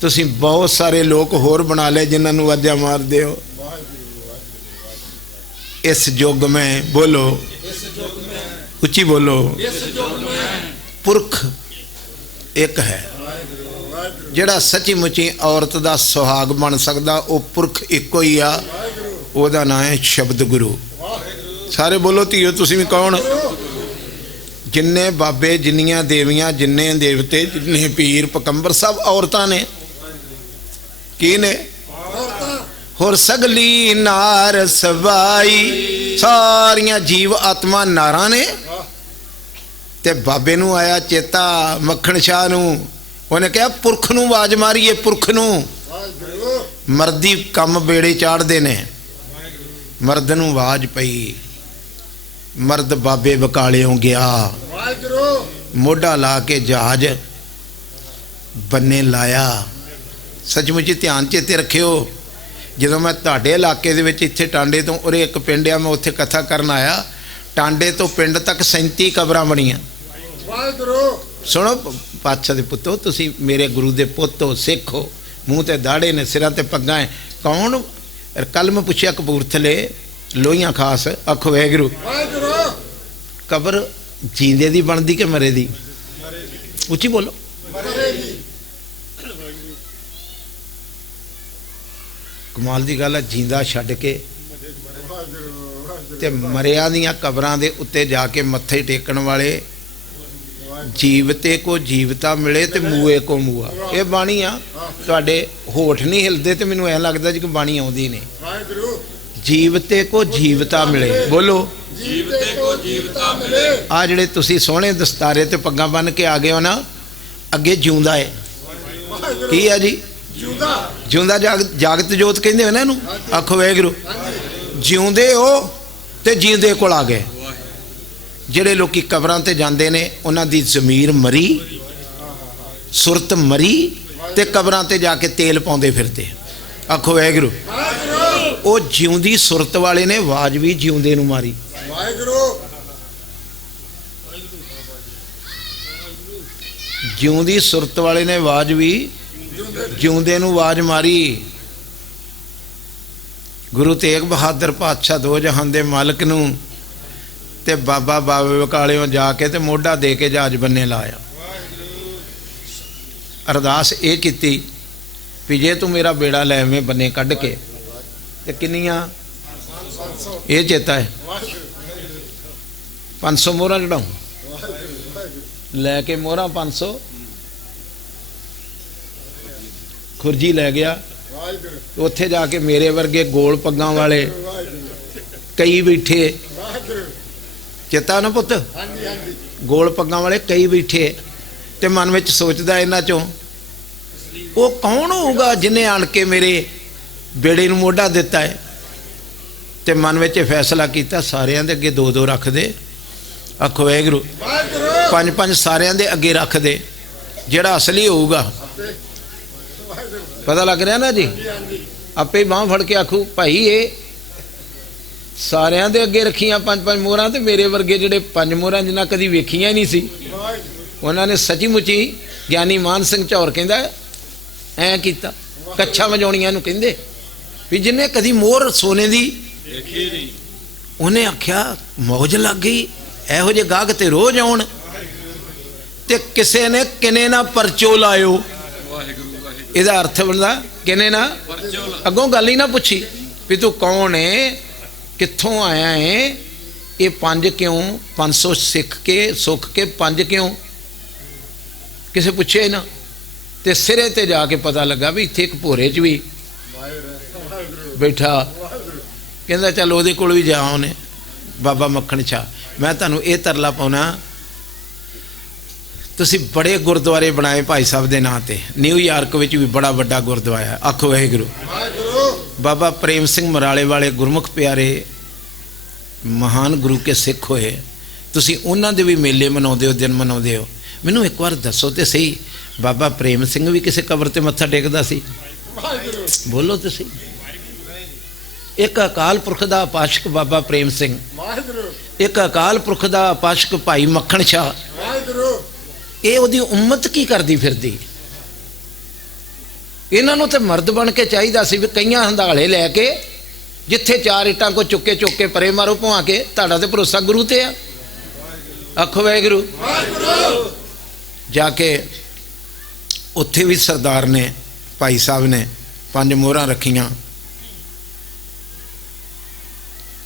तुसी बहुत सारे लोग होर बना ले जिन्होंने आवाज़ां मार दे हो। इस युग में बोलो, उच्ची बोलो, पुरख एक है, जिहड़ा सच्ची मुची औरत दा सुहाग बन सकदा, वो पुरख एको ही आ, ओदा नाम है शब्द गुरु। सारे बोलो धीओ, तुसीं भी कौन? जिन्ने बाबे, जिन्नियां देवियां, जिन्ने देवते, जिन्ने पीर पकंबर, सब औरतां ने। की ने? होर सगली नार सवाई, सारियां जीव आत्मा नारां ने। ते बाबे नूं आया चेता, मक्खण शाह नूं, उन्हें कहा पुरख नूं आवाज मारीए, पुरख नूं। मर्दी कम बेड़े चाढ़ते ने, मर्द नूं आवाज पई, मर्द बाबे बकालियों गया, मोढ़ा ला के जहाज बन्ने लाया। सचमुच ध्यान चेते रखियो, जो मैं तुहाडे इलाके दे विच इत्थे टांडे तो उरे एक पिंड आ, मैं उत्थे कथा करन आया, टांडे तो पिंड तक 37 कबरां बणियां। सुनो पातशाह दे पुत्तो, तुसी मेरे गुरु दे पुत्त हो, सिख हो, मूँह ते दाड़े ने, सिरां ते पग्गां है, कौन? कल मैं पुछया कपूरथले लोहियां खास, आखो वाहिगुरू, कबर जींदे दी बनदी कि मरे दी? ਉੱਚੀ ਬੋਲੋ। ਕਮਾਲ ਦੀ ਗੱਲ ਹੈ, ਜੀਂਦਾ ਛੱਡ ਕੇ ਤੇ ਮਰਿਆਂ ਦੀਆਂ ਕਬਰਾਂ ਦੇ ਉੱਤੇ ਜਾ ਕੇ ਮੱਥੇ ਟੇਕਣ ਵਾਲੇ, ਜੀਵਤੇ ਕੋ ਜੀਵਤਾ ਮਿਲੇ ਤੇ ਮੂਏ ਕੋ ਮੂਆ। ਇਹ ਬਾਣੀ ਆ। ਤੁਹਾਡੇ ਹੋਠ ਨਹੀਂ ਹਿਲਦੇ ਤੇ ਮੈਨੂੰ ਐਂ ਲੱਗਦਾ ਜੀ ਕਿ ਬਾਣੀ ਆਉਂਦੀ ਨਹੀਂ। ਜੀਵਤੇ ਕੋ ਜੀਵਤਾ ਮਿਲੇ। ਬੋਲੋ ਜੀਵਤੇ ਕੋ ਜੀਵਤਾ ਮਿਲੇ। ਆ ਜਿਹੜੇ ਤੁਸੀਂ ਸੋਹਣੇ ਦਸਤਾਰੇ ਤੇ ਪੱਗਾਂ ਬੰਨ ਕੇ ਆ ਗਏ ਹੋ ਨਾ, ਅੱਗੇ ਜਿਉਂਦਾ ਹੈ। ਕੀ ਆ ਜੀ? ਜਿਉਂਦਾ ਜਾਗਤ ਜੋਤ ਕਹਿੰਦੇ ਹੋ ਨਾ ਇਹਨੂੰ। ਆਖੋ ਵਾਹਿਗੁਰੂ। ਜਿਉਂਦੇ ਹੋ ਤੇ ਜਿਉਂਦੇ ਕੋਲ ਆ ਗਏ। ਜਿਹੜੇ ਲੋਕੀ ਕਬਰਾਂ ਤੇ ਜਾਂਦੇ ਨੇ ਉਹਨਾਂ ਦੀ ਜ਼ਮੀਰ ਮਰੀ, ਸੁਰਤ ਮਰੀ ਤੇ ਕਬਰਾਂ ਤੇ ਜਾ ਕੇ ਤੇਲ ਪਾਉਂਦੇ ਫਿਰਦੇ। ਆਖੋ ਵਾਹਿਗੁਰੂ। ਉਹ ਜਿਉਂਦੀ ਸੁਰਤ ਵਾਲੇ ਨੇ ਆਵਾਜ਼ ਵੀ ਜਿਉਂਦੇ ਨੂੰ ਮਾਰੀ। ਜਿਉਂਦੀ ਸੁਰਤ ਵਾਲੇ ਨੇ ਆਵਾਜ਼ ਵੀ ਜਿਉਂਦੇ ਨੂੰ ਆਵਾਜ਼ ਮਾਰੀ। ਗੁਰੂ ਤੇਗ ਬਹਾਦਰ ਪਾਤਸ਼ਾਹ ਦੋ ਜਹਾਨ ਦੇ ਮਾਲਕ ਨੂੰ ਤੇ ਬਾਬਾ ਬਾਵੇ ਬਕਾਲਿਓਂ ਜਾ ਕੇ ਤੇ ਮੋਢਾ ਦੇ ਕੇ ਜਹਾਜ਼ ਬੰਨੇ ਲਾਇਆ। ਅਰਦਾਸ ਇਹ ਕੀਤੀ ਵੀ ਜੇ ਤੂੰ ਮੇਰਾ ਬੇੜਾ ਲੈ ਐਵੇਂ ਬੰਨੇ ਕੱਢ ਕੇ ਤੇ ਕਿੰਨੀਆਂ, ਇਹ ਚੇਤਾ ਹੈ 500 ਮੋਹਰਾਂ ਚੜਾਉਂ ਲੈ ਕੇ, ਮੋਹਰਾਂ 500 ਖੁਰਜੀ ਲੈ ਗਿਆ। ਉੱਥੇ ਜਾ ਕੇ ਮੇਰੇ ਵਰਗੇ ਗੋਲ ਪੱਗਾਂ ਵਾਲੇ ਕਈ ਬੈਠੇ। ਚੇਤਾ ਨਾ ਪੁੱਤ? ਗੋਲ ਪੱਗਾਂ ਵਾਲੇ ਕਈ ਬੈਠੇ ਤੇ ਮਨ ਵਿੱਚ ਸੋਚਦਾ ਇਹਨਾਂ ਚੋਂ ਉਹ ਕੌਣ ਹੋਊਗਾ ਜਿਹਨੇ ਆਣ ਕੇ ਮੇਰੇ ਬੇੜੇ ਨੂੰ ਮੋਢਾ ਦਿੱਤਾ ਹੈ। ਤੇ ਮਨ ਵਿੱਚ ਫੈਸਲਾ ਕੀਤਾ ਸਾਰਿਆਂ ਦੇ ਅੱਗੇ 2-2 ਰੱਖ ਦੇ। ਆਖੋ ਵਾਹਿਗੁਰੂ। 5-5 ਸਾਰਿਆਂ ਦੇ ਅੱਗੇ ਰੱਖ ਦੇ। ਜਿਹੜਾ ਅਸਲੀ ਹੋਊਗਾ, ਪਤਾ ਲੱਗ ਰਿਹਾ ਨਾ ਜੀ, ਆਪੇ ਹੀ ਬਾਂਹ ਫੜ ਕੇ ਆਖੂ ਭਾਈ ਇਹ ਸਾਰਿਆਂ ਦੇ ਅੱਗੇ ਰੱਖੀਆਂ 5-5 ਮੋਹਰਾਂ ਤੇ ਮੇਰੇ ਵਰਗੇ ਜਿਹੜੇ 5 ਮੋਹਰਾਂ ਜਿਨ੍ਹਾਂ ਕਦੀ ਵੇਖੀਆਂ ਹੀ ਨਹੀਂ ਸੀ, ਉਹਨਾਂ ਨੇ ਸੱਚੀ ਮੁੱਚੀ ਗਿਆਨੀ ਮਾਨ ਸਿੰਘ ਝੌਰ ਕਹਿੰਦਾ ਐਂ ਕੀਤਾ। ਕੱਛਾ ਵਜਾਉਣੀਆਂ ਨੂੰ ਕਹਿੰਦੇ ਵੀ ਜਿਹਨੇ ਕਦੀ ਮੋਹਰ ਸੋਨੇ ਦੀ ਦੇਖੀ ਨਹੀਂ, ਉਹਨੇ ਆਖਿਆ ਮੌਜ ਲੱਗ ਗਈ, ਇਹੋ ਜਿਹੇ ਗਾਹਕ ਤੇ ਰੋਜ਼ ਆਉਣ। ਤੇ ਕਿਸੇ ਨੇ ਕਿਨੇ ਨਾ ਪਰਚੋ ਲਾਇਓ। ਇਹਦਾ ਅਰਥ ਬਣਦਾ ਕਿਨੇ ਨਾ, ਅੱਗੋਂ ਗੱਲ ਹੀ ਨਾ ਪੁੱਛੀ ਵੀ ਤੂੰ ਕੌਣ ਹੈ, ਕਿੱਥੋਂ ਆਇਆ ਹੈ, ਇਹ 5 ਕਿਉਂ, 500 ਸਿੱਖ ਕੇ ਸੁੱਖ ਕੇ 5 ਕਿਉਂ, ਕਿਸੇ ਪੁੱਛੇ ਨਾ। ਤੇ ਸਿਰੇ ਤੇ ਜਾ ਕੇ ਪਤਾ ਲੱਗਾ ਵੀ ਇੱਥੇ ਇੱਕ ਭੋਰੇ 'ਚ ਵੀ ਬੈਠਾ। ਕਹਿੰਦਾ ਚੱਲ ਉਹਦੇ ਕੋਲ ਵੀ ਜਾ। ਉਹਨੇ ਬਾਬਾ ਮੱਖਣ ਸ਼ਾਹ। ਮੈਂ ਤੁਹਾਨੂੰ ਇਹ ਤਰਲਾ ਪਾਉਣਾ, ਤੁਸੀਂ ਬੜੇ ਗੁਰਦੁਆਰੇ ਬਣਾਏ ਭਾਈ ਸਾਹਿਬ ਦੇ ਨਾਂ ਤੇ। ਨਿਊਯਾਰਕ ਵਿੱਚ ਵੀ ਬੜਾ ਵੱਡਾ ਗੁਰਦੁਆਰਾ। ਆਖੋ ਵਾਹਿਗੁਰੂ। ਬਾਬਾ ਪ੍ਰੇਮ ਸਿੰਘ ਮਰਾਲੇ ਵਾਲੇ ਗੁਰਮੁਖ ਪਿਆਰੇ ਮਹਾਨ ਗੁਰੂ ਕੇ ਸਿੱਖ ਹੋਏ, ਤੁਸੀਂ ਉਹਨਾਂ ਦੇ ਵੀ ਮੇਲੇ ਮਨਾਉਂਦੇ ਹੋ, ਦਿਨ ਮਨਾਉਂਦੇ ਹੋ। ਮੈਨੂੰ ਇੱਕ ਵਾਰ ਦੱਸੋ ਤੇ ਸਹੀ, ਬਾਬਾ ਪ੍ਰੇਮ ਸਿੰਘ ਵੀ ਕਿਸੇ ਕਬਰ ਤੇ ਮੱਥਾ ਟੇਕਦਾ ਸੀ? ਬੋਲੋ ਤੇ ਸਹੀ। ਇੱਕ ਅਕਾਲ ਪੁਰਖ ਦਾ ਉਪਾਸ਼ਕ ਬਾਬਾ ਪ੍ਰੇਮ ਸਿੰਘ, ਇੱਕ ਅਕਾਲ ਪੁਰਖ ਦਾ ਉਪਾਸ਼ਕ ਭਾਈ ਮੱਖਣ ਸ਼ਾਹ। ਇਹ ਉਹਦੀ ਉਮਤ ਕੀ ਕਰਦੀ ਫਿਰਦੀ? ਇਹਨਾਂ ਨੂੰ ਤੇ ਮਰਦ ਬਣ ਕੇ ਚਾਹੀਦਾ ਸੀ ਵੀ ਕਈਆਂ ਹੰਦਾਲੇ ਲੈ ਕੇ ਜਿੱਥੇ 4 ਇੱਟਾਂ ਕੋ ਚੁੱਕੇ ਕੇ ਪਰੇ ਮਾਰੋ ਭਵਾ ਕੇ। ਤੁਹਾਡਾ ਤੇ ਭਰੋਸਾ ਗੁਰੂ ਤੇ ਆ। ਆਖੋ ਵਾਹਿਗੁਰੂ। ਜਾ ਕੇ ਉੱਥੇ ਵੀ ਸਰਦਾਰ ਨੇ, ਭਾਈ ਸਾਹਿਬ ਨੇ 5 ਮੋਹਰਾਂ ਰੱਖੀਆਂ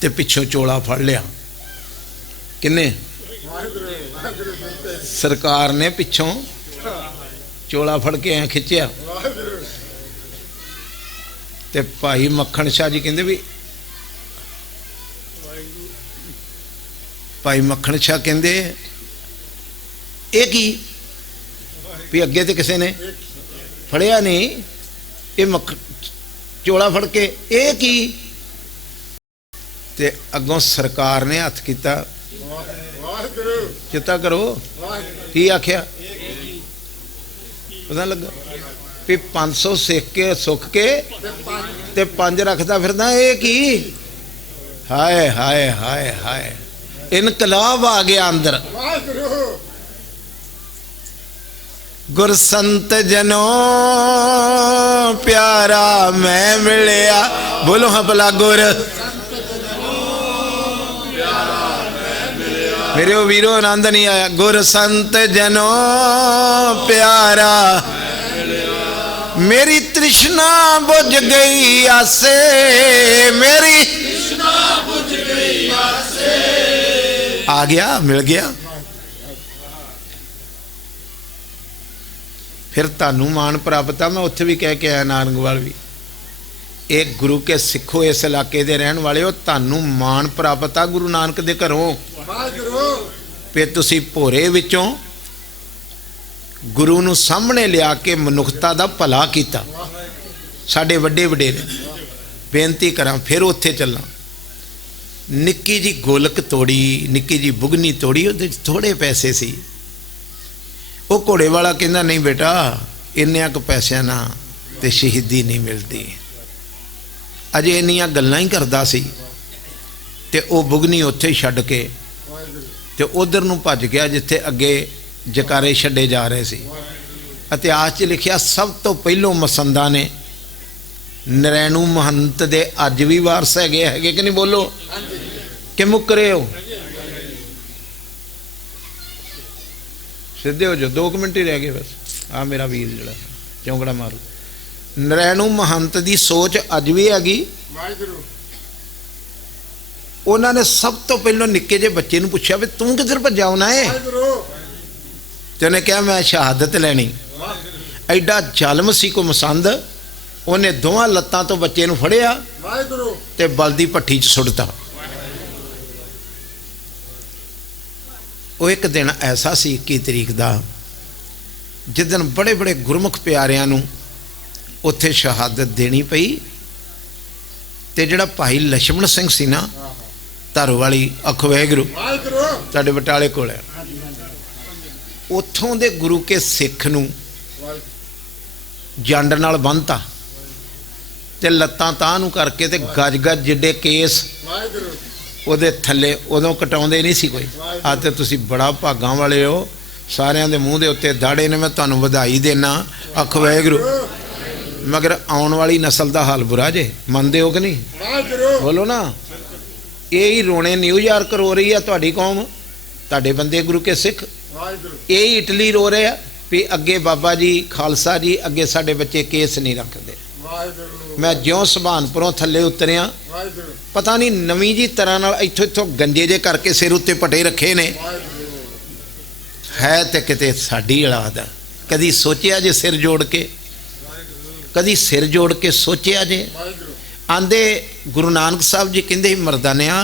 ਤੇ ਪਿੱਛੋਂ ਚੋਲਾ ਫੜ ਲਿਆ। ਕਿੰਨੇ? ਸਰਕਾਰ ਨੇ ਪਿੱਛੋਂ ਚੋਲਾ ਫੜ ਕੇ ਐ ਖਿੱਚਿਆ ਤੇ ਭਾਈ ਮੱਖਣ ਸ਼ਾਹ ਜੀ ਕਹਿੰਦੇ ਵੀ, ਭਾਈ ਮੱਖਣ ਸ਼ਾਹ ਕਹਿੰਦੇ ਇਹ ਕੀ? ਵੀ ਅੱਗੇ ਤੇ ਕਿਸੇ ਨੇ ਫੜਿਆ ਨਹੀਂ, ਇਹ ਚੋਲਾ ਫੜ ਕੇ ਇਹ ਕੀ? ਤੇ ਅੱਗੋਂ ਸਰਕਾਰ ਨੇ ਹੱਥ ਕੀਤਾ, ਚਿੱਤਾ ਕਰੋ ਕੀ ਆਖਿਆ? ਪਤਾ ਲੱਗਾ ਵੀ 500 ਸਿੱਖ ਕੇ ਸੁੱਖ ਕੇ ਤੇ 5 ਰੱਖਦਾ ਫਿਰਦਾ, ਇਹ ਕੀ? ਹਾਏ ਹਾਏ ਹਾਏ ਹਾਏ, ਇਨਕਲਾਬ ਆ ਗਿਆ ਅੰਦਰ। ਗੁਰਸੰਤ ਜਨੋ ਪਿਆਰਾ ਮੈਂ ਮਿਲਿਆ। ਬੋਲੋ ਹਾਂ ਭਲਾ। ਗੁਰ मेरे वीरो आनंद नहीं आया। गुर संत जनो प्यारा मेरी तृष्णा बुझ गई आसे, मेरी तृष्णा बुझ गई आसे। आ गया, मिल गया। फिर तानू मान प्राप्त है। मैं उत्थे भी कह के आया नारंगवाल भी, एक गुरु के सिखो इस इलाके दे रहन वाले हो, तानू मान प्राप्त आ गुरु नानक दे घरों। फिर तुसी भोरे विचों गुरु नू सामने लिया के मनुखता दा भला कीता। साडे वड्डे वडेरे बेनती करा, फिर उत्थे चलना। निक्की जी गोलक तोड़ी, निक्की जी बुगनी तोड़ी, उहदे थोड़े पैसे सी। वो घोड़े वाला कहंदा नहीं बेटा इन्नियां क पैसिਆਂ ना ते शहीदी नहीं मिलती। अजे इन्नियां गल्लां ही करदा सी ते वो बुगनी उत्थे छड्ड के ते उधर नूं भज गया जिथे अगे जकारे छड्डे जा रहे सी। इतिहास च लिखिया सब तो पहलों मसंदा ने नरैणू महंत दे अज भी वारस हैगे कि नहीं? बोलो कि मुकरे हो? सीधे हो जो, 2 मिनट ही रह गए बस। आ मेरा वीर जड़ा चौंकड़ा मारू। नरैणू महंत दी सोच अज भी हैगी। उन्होंने सब तो पहलों निक्के जे बच्चे नूं पुछया भी तू किधर भज्जा होना है? ते उन्हें कहा मैं शहादत लैनी। एडा जालम सी को मसंद, उन्हें दोवां लत्तां तो बच्चे नूं फड़िया ते बल दी भट्ठी च सुट्टता। वो एक दिन ऐसा सी 21 तरीक का जिस दिन बड़े बड़े गुरमुख प्यारियां नूं उत्थे शहादत देनी पई। ते जिहड़ा भाई लक्ष्मण सिंह सी ना धर वाली अख वाहिगुरू तुहाडे बटाले कोल है, उत्थों दे गुरु के सिख नूं जंड नाल बन्नता ते लत्तां तां नूं करके ते गज गज जिड्डे केस ਉਹਦੇ थले उदों कटाउंदे नहीं सी कोई। आ ते तुसी बड़ा भागां वाले हो, सारियां दे मूँह दे उत्ते दाड़े ने। मैं तुहानूं वधाई देना अख वाहिगुरू, मगर आउण वाली नस्ल दा हाल बुरा जे। मनदे हो कि नहीं? बोलो ना। यही रोने न्यूयॉर्क रो रही है तुहाडी कौम, तुहाडे बंदे गुरु के सिख। यही इटली रो रहे हैं भी अगे बाबा जी खालसा जी अगे साडे बच्चे केस नहीं रखते। मैं ज्यों सुभानपुरों थले उतरिया, पता नहीं नवीं जी तरह नाल इत्थों इत्थों गंजे जे करके सिर उत्ते पटे रखे ने। है ते किते साडी औलाद। कदी सोचिया जे सिर जोड़ के, कदी सिर जोड़ के सोचिया जे? आंदे गुरु नानक साहब जी कहंदे मर्दानिया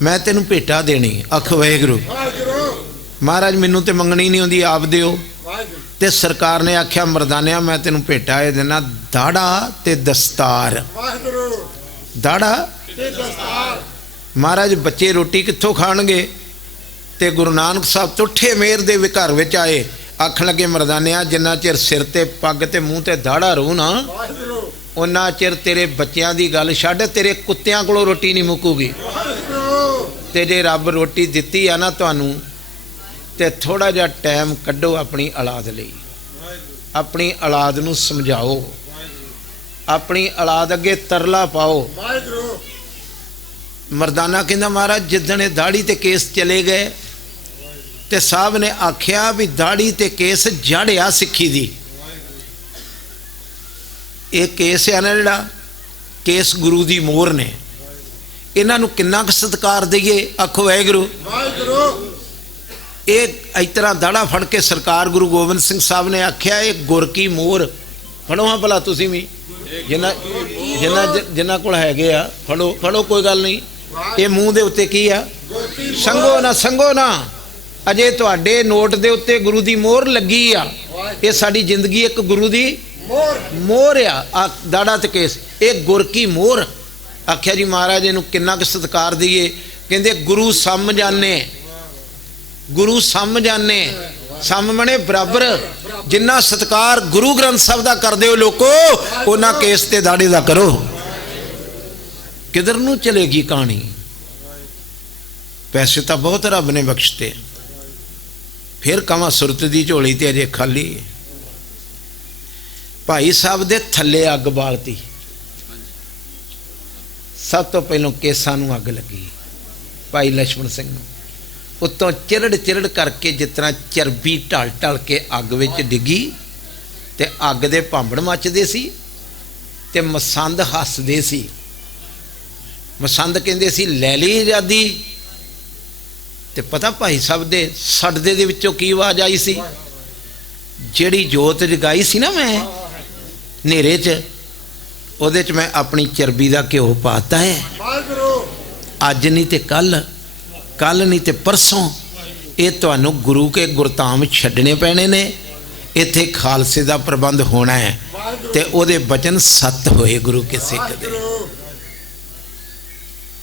मैं तेनू भेटा देनी। अख वाहिगुरू महाराज मैनू तो मंगनी नहीं आउंदी, आप दिओ। ते सरकार ने आख्या मर्दानिया मैं तेनू भेटा ये देना दाड़ा ते दस्तार। दाड़ा महाराज बच्चे रोटी कित्थों खाणगे? ते गुरु नानक साहब तुठे मेहर दे घर विच आए, आखण लगे मर्दानिया जिन्ना चिर सिर ते पग ते मूँह ते दाड़ा रहू ना उन्ना चिर तेरे बच्चों की गल छड्ड, तेरे कुत्तियां कोलों रोटी नहीं मुकूगी। ते जे रब रोटी दिती है ना तुहानू ते थोड़ा जा टाइम कड्डो अपनी औलाद लई, अपनी औलाद नू समझाओ, अपनी औलाद अगे तरला पाओ। मरदाना कहंदा महाराज जिद्दण दाड़ी ते केस चले गए ते साहब ने आख्या भी दाड़ी ते केस जड़िया सिक्खी दी। ये केस है ना जिहड़ा केस गुरु दी मोहर ने, इन्हां नू किन्ना क सत्कार दईए? आखो वाहिगुरू। एक इस तरह दाड़ा फड़ के सरकार गुरु गोबिंद सिंह साहब ने आख्या एक गुर की मोहर फड़ो। हाँ भला तुसी भी जिन्ना जिन्ना जिन्ना कोल हैगे आ फड़ो फड़ो, कोई गल नहीं। ये मूँह दे उत्ते की आ? संगो ना अजे तुहाडे नोट दे उत्ते गुरु दी मोहर लगी आ। ये साडी जिंदगी एक गुरु दी मोहर आ। दाड़ा ते केस एक गुर की मोहर। आख्या जी महाराज इनू किन्ना क सत्कार दईए? कहंदे गुरु सम जाने, गुरु सम जाने। सम मने बराबर। जिन्ना सत्कार गुरु ग्रंथ साहब दा करदे हो लोको उन्ना केस ते दाड़े दा करो। किधर नू चलेगी कहानी? पैसे तो बहुत रब ने बख्शते, फिर कमा सुरत दी झोली ते अजे खाली। भाई साहब दे थले अग बालती, सब तो पहलों केसां नू अग लगी। भाई लक्ष्मण सिंह नू उत्तों चिरड़ चिरड़ करके जिस तरह चरबी ढल ढल के अग विच डिगी ते अग दे भांबड़ मचदे सी ते मसंद हसदे सी। मसंद कहंदे सी लै ली आज़ादी। ते पता भाई साहब दे सड़दे दे विचों की आवाज़ आई सी, जिहड़ी जोत जगाई सी ना मैं नेरे च, उहदे च मैं अपनी चरबी दा घ्यो पाता है। अज नहीं ते कल, कल नहीं तो परसों ये तुहानू गुरु के गुरधाम छड्डने पैने ने। इत्थे खालसे का प्रबंध होना है ते ओदे वचन सत्त होए गुरु के सिख दे।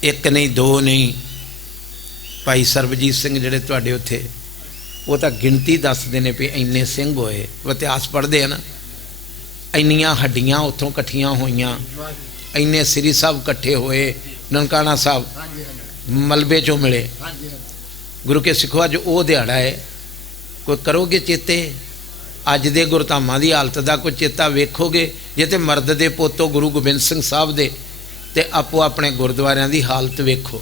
एक नहीं दो नहीं, भाई सरबजीत सिंह जिहड़े तुहाडे उत्थे वो तो गिनती दसदे ने भी इन्ने सिंह होए। वो इतिहास पढ़ते हैं ना, इन्नियां हड्डियां उत्थों कट्ठियां होईयां, इन्ने श्री साहब कट्ठे होए, ननकाना साहब मलबे चों मिले। गुरु के सिखो अज वो दिहाड़ा है, कोई करोगे चेते अज दे गुरधामां दी हालत का कोई चेता वेखोगे जे ते मर्द दे पोतो गुरु गोबिंद सिंह साहब दे ते आपो अपने गुरुद्वारियां दी हालत वेखो।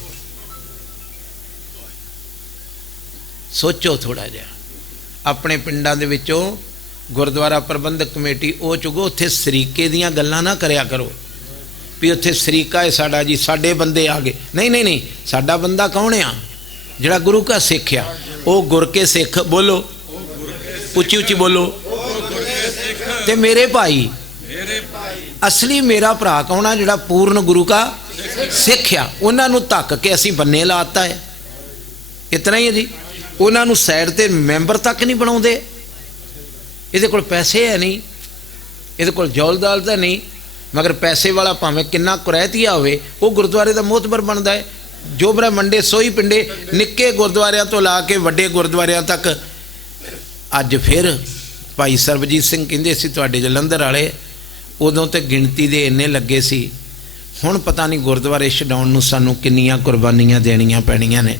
सोचो थोड़ा जिहा अपने पिंडां दे विचों गुरुद्वारा प्रबंधक कमेटी ओ चुगो, उत्थे सरीके दियां गल्लां ना करया करो भी उत्थे सरीका है साडा जी, साडे बंदे आ गए। नहीं नहीं नहीं, साडा बंदा कौन आ? जिहड़ा गुरु का सिख आ, वो गुर के सिख। बोलो उच्ची उच्ची बोलो। ते मेरे भाई असली मेरा भरा कौन आ? जिहड़ा पूर्ण गुरु का सिख आ। उन्हां नूं धक्क के असीं बन्ने लाता है, इतना ही है जी। उन्हां नूं साइड ते मैंबर तक नहीं बनाउंदे। इहदे कोल पैसे है नहीं, इहदे कोल जौलदाल दा नहीं, मगर पैसे वाला भावें किन्ना कुरैतिया होवे वो गुरुद्वारे का मोहतबर बनता है। जो ब्रह्मंडे सोई पिंडे निक्के गुरुद्वारियां तो ला के वड्डे गुरुद्वारियां तक। अज फिर भाई सरबजीत सिंह कहिंदे सी तुहाडे जलंधर वाले, उदों तो गिणती दे इन्ने लगे सी, हुण पता नहीं गुरुद्वारे छडाउण नूं सानूं किन्नियां कुर्बानियां देणियां पैणियां ने।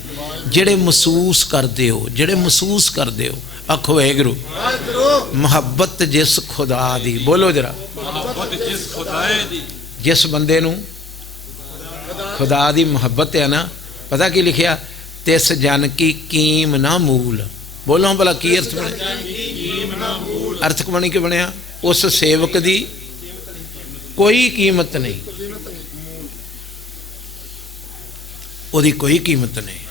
जिहड़े महसूस करदे हो, जिहड़े महसूस करदे हो, आखो वाहिगुरू। मुहब्बत जिस खुदा दी, बोलो जरा, जिस बंदे नूं खुदा दी मुहब्बत है ना, पता की लिखिया? तिस जन की कीम ना मूल। बोलो भला की अर्थ बने? अर्थ बनी के बनया? उस सेवक दी कोई कीमत नहीं, ओदी कोई कीमत नहीं।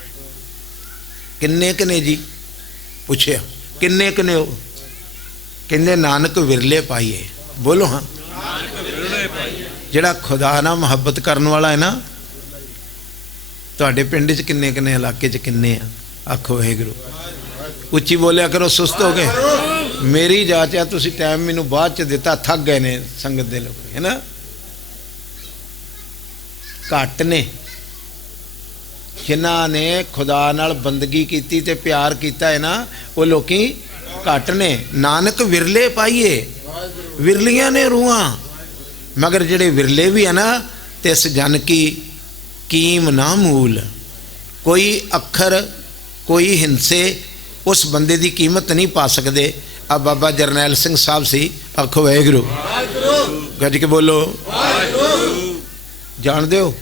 किन्ने कने जी? पूछया किन्ने कने हो? कहंदे नानक विरले पाइए। बोलो हाँ, जिहड़ा खुदा ना मुहब्बत करने वाला है ना, तुहाडे पिंड च किन्ने किन्ने, इलाके च किन्ने आ? आखो वाहिगुरू। उच्ची बोलिया करो, सुस्त हो गए। मेरी जांच है, तुसीं टाइम मैनू बाद च दिता, थक गए ने संगत दे लोग, है ना? घट ने जिन्हां ने खुदा नाल बंदगी कीती ते प्यार कीता है ना, वो लोकी घट ने। नानक विरले पाइए, विरलियां ने रूहां, मगर जिहड़े विरले भी है ना, तिस जन की कीम ना मूल। कोई अखर कोई हिंसे उस बंदे की कीमत नहीं पा सकते। अब बाबा जरनैल सिंह साहब सी, आखो वाहिगुरू, गज के बोलो। जान दो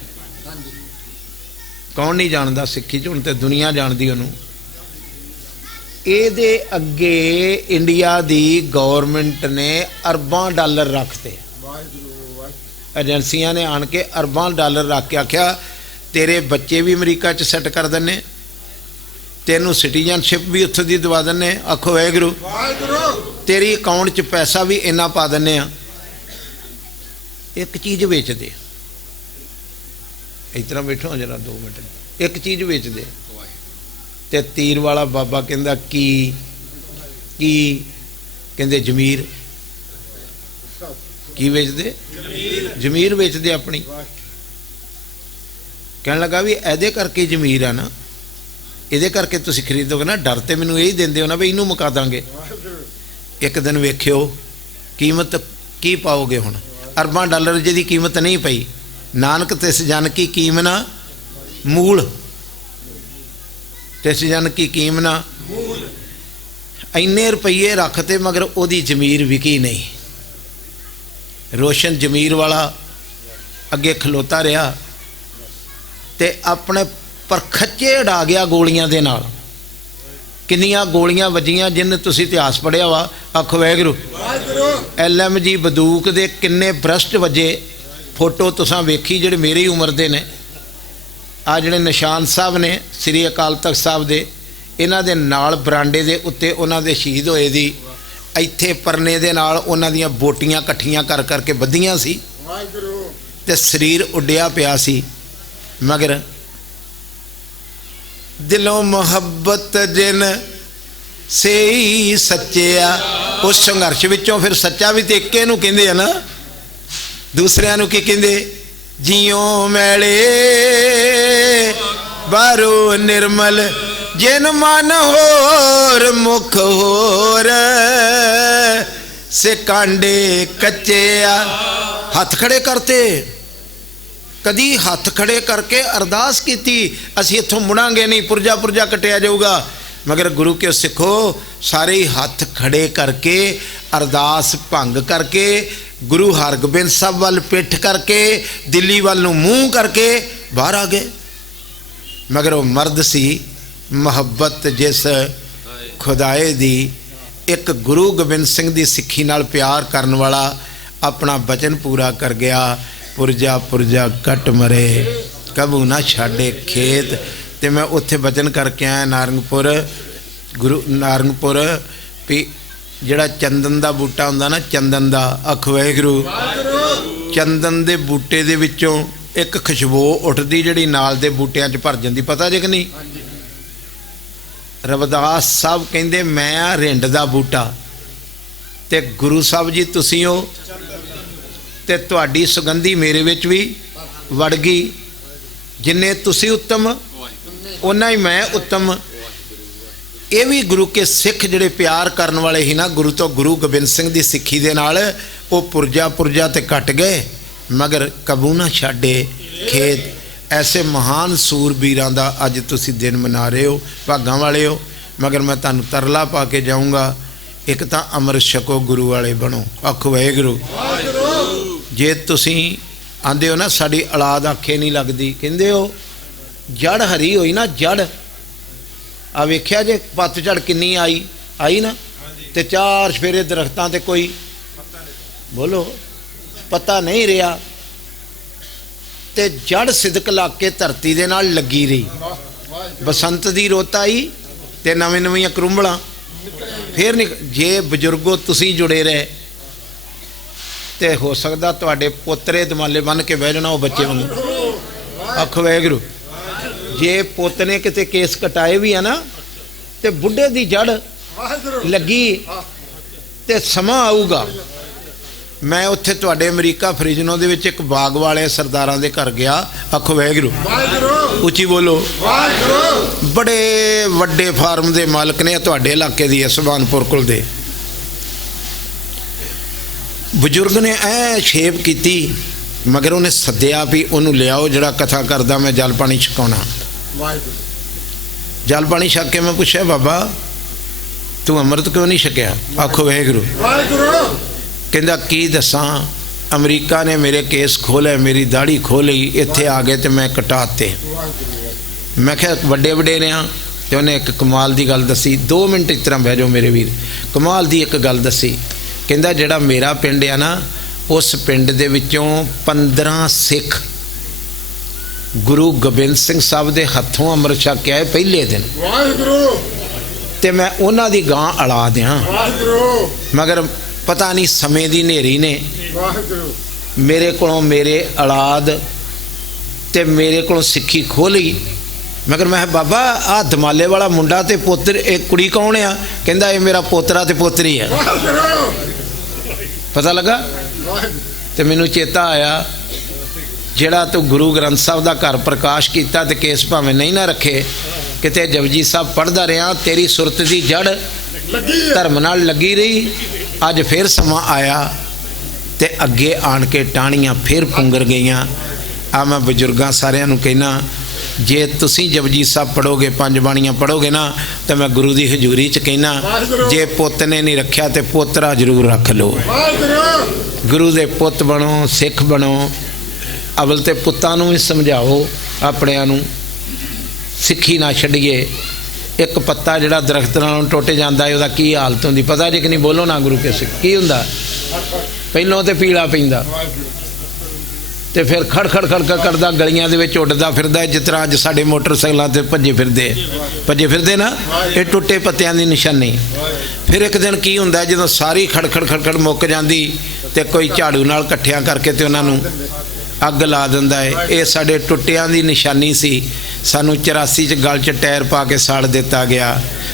कौन नहीं जानता सिक्खी च, हुण ते दुनिया जानती उन्होंने। ये अगे इंडिया की गौरमेंट ने अरबां डॉलर रखते, एजेंसियां ने आन के अरबां डॉलर रख के आख्या तेरे बच्चे भी अमरीका च सैट कर देने, तेनू सिटीजनशिप भी उत्थों की दवा देने। आखो वाहिगुरू। तेरी अकाउंट च पैसा भी इन्ना पा देने। एक चीज़ बेच दे, इतना बैठो जरा 2 मिनट, एक चीज़ बेच दे ते तीर वाला बाबा कहंदा की कहंदे जमीर। की बेच दे? जमीर बेच दे अपनी। कहने लगा भी एदे करके जमीर है ना, ये करके तुसीं खरीदोगे ना, डर तो मैनू यही देंदे हो ना भी इनू मुका देंगे। एक दिन वेख्यो कीमत की पाओगे हुण? अरबां डॉलर जिहदी कीमत नहीं पई। नानक तिस जन की कीम ना मूल, तिस जन की कीम ना इन्ने रुपये रखते, मगर ओदी जमीर विकी नहीं। रोशन जमीर वाला अगे खलोता रहा ते अपने परखच्चे उड़ा गया गोलियां दे नाल। किन्नियां गोलियां वजियां जिन्हें तुसी इतिहास पढ़िया वा, आखो वाहिगुरू। LMG बंदूक दे किन्ने ब्रस्ट वजे, फोटो तुसां वेखी जिहड़े मेरी उम्र दे ने। आ जिहड़े निशान साहब ने श्री अकाल तख्त साहब दे, इन्हां दे नाल बरांडे दे उत्ते उन्हां दे शहीद होए दी इत्थे परने दे नाल उन्हां दियां बोटियां कट्ठियां कर करके बधियां सी ते शरीर उड्डिया पिया सी। मगर दिलों मुहब्बत जिन से ही सच्चिया, उस संघर्ष विचों फिर सच्चा भी तो एक नूं कहिंदे आ ना, दूसरिਆਂ ਨੂੰ ਕੀ ਕਹਿੰਦੇ? जियों मैले बारो निर्मल जिन मन होर मुख होर से कांडे कच्चे आ। हथ खड़े करते, कदी हथ खड़े करके अरदास की, असी इत्थों मुड़ांगे नहीं, पुरजा पुरजा कटिया जाऊगा। मगर गुरु के सिखो सारे ही हथ खड़े करके अरदास भंग करके गुरु हरगोबिंद साहब वाल पिठ करके दिल्ली वाल नूं मूँह करके बाहर आ गए। मगर वो मर्द सी मुहब्बत जिस खुदाए दी, एक गुरु गोबिंद सिंह दी सिक्खी नाल प्यार करन वाला अपना वचन पूरा कर गया। पुरजा पुरजा कट मरे कबू ना छाड़े खेत। ते मैं उत्थे वचन करके आया नारंगपुर, गुरु नारंगपुर भी जिहड़ा चंदन दा बूटा हुंदा ना, चंदन दा, आखो वाहिगुरू। चंदन दे बूटे दे विचों एक खुशबू उठदी जिहड़ी नाल दे बूटियां च भर जांदी, पता जे कि नहीं? रविदास साहब कहंदे मैं आ रिंड दा बूटा ते गुरु साहब जी तुसीं हो, ते तुहाडी सुगंधी मेरे विच भी वड़ गई। जिन्ने तुसीं उत्तम उन्ना ही मैं उत्तम। ये भी गुरु के सिख जिहड़े प्यार करन वाले ही ना गुरु तो, गुरु गोबिंद सिंह दी सिक्खी दे नाल वो पुरजा पुरजा ते कट गए, मगर कबू ना छाड़े खेत। ऐसे महान सूरबीरां दा अज तुसीं दिन मना रहे हो, भागां वाले हो। मगर मैं तुहानूं तरला पा के जाऊँगा, एक तां अमृत छको गुरु वाले बनो, आखो वाहिगुरू। जे तुसीं आंदे हो ना साडी औलाद आखे नहीं लगदी, कहंदे हो जड़ हरी होई ना, जड़ आ वेख्या जे पतझड़ किन्नी आई ना, ते चार सफेरे दरख्तां ते कोई बोलो पता नहीं रहा, ते जड़ सिदक लग के धरती दे नाल लगी रही। बसंत दी रुत आई ते नवीं नवीं करुंबलां फिर नहीं। जे बजुर्गो तुसीं जुड़े रहे ते हो सकदा तुहाडे पोतरे दमाले बन के बह जाना वो बच्चे वांगू, आखो वाहिगुरू। जे पुत ने किते केस कटाए भी है ना, ते बुढ़े दी जड़ लगी ते समा आऊगा। मैं उत्थे तुहाडे अमरीका फ्रिजनो दे विच एक बाग वाले सरदारां दे घर गया, आखो वाहिगुरू, उची बोलो। बड़े वड्डे फार्म दे मालक ने तुहाडे इलाके दी सुभानपुर कुल दे। बजुर्ग ने ऐ छेप की, मगर उन्हें सद्या भी उन्होंने लियाओ जड़ा कथा करदा मैं जल पानी छकाउणा। जल पानी छक के मैं पूछा बाबा तू अमृत क्यों नहीं छकिया, आखो वाहिगुरू। कहंदा की दसां, अमरीका ने मेरे केस खोले, मेरी दाढ़ी खोली, इत्थे आ गए तो मैं कटाते। मैं क्या वड्डे वडेरे हाँ, तो उन्हें एक कमाल की गल दसी। 2 मिनट इस तरह बह जाओ मेरे वीर। कमाल की एक गल दसी, कहंदा जिहड़ा मेरा पिंड है ना, उस पिंड दे विचों 15 सिख गुरु गोबिंद सिंह साहब दे हथों अमृत छक के आए पहले दिन, ते मैं उन्हां दी गां अड़ा दियां। मगर पता नहीं समय दी नेरी ने मेरे को मेरे औलाद ते मेरे को सिक्खी खोली। मगर मैं बाबा आ दमाले वाला मुंडा ते पोतर एक कुड़ी कौन आ, कहंदा ये मेरा पोतरा ते पोतरी है। पता लगा तो मैनू चेता आया जिहड़ा तू गुरु ग्रंथ साहब का घर प्रकाश किया तो केस भावें नहीं ना रखे, किते जपजी साहब पढ़दा रहा, तेरी सुरत की जड़ धर्म नाल लगी रही। अज फिर समा आया ते अगे आन के टाणियां फिर पुंगर गईयां। आ मैं बजुर्गां सारियां नूं कहना, जे तुसीं जपजी साहब पढ़ोगे, 5 बाणियां पढ़ोगे ना, तो मैं गुरु की हजूरी च कहना, जे पुत ने नहीं रखा तो पोतरा जरूर रख लो। गुरु दे पुत बनो, सिख बनो। अवल तो पुत्तां नूं भी समझाओ अपणिआं नूं, सिक्खी ना छड्डीए। एक पत्ता जिहड़ा दरख्त नालों टुट जाता है, उसदा की हालत हुंदी पता जे कि नहीं? बोलो ना गुरु के सिख की हुंदा? पहलों तो पीला पैंदा ते फिर खड़ खड़ खड़ करदा गलियां दे विच उड्डदा फिरदा, जिस तरह अज साडे मोटरसाइकिलां ते भज्जे फिरदे ना, ये टुटे पत्तियां दी निशानी। फिर एक दिन की हुंदा जदों सारी खड़ खड़ खड़ खड़ मुक जांदी ते कोई झाड़ू नाल इकट्ठियां करके ते उन्हां नूं अग ला दिंदा है। ये साडे टुटियां दी निशानी सी। सानू 84 च गल च टायर पा के साड़ दिता गया,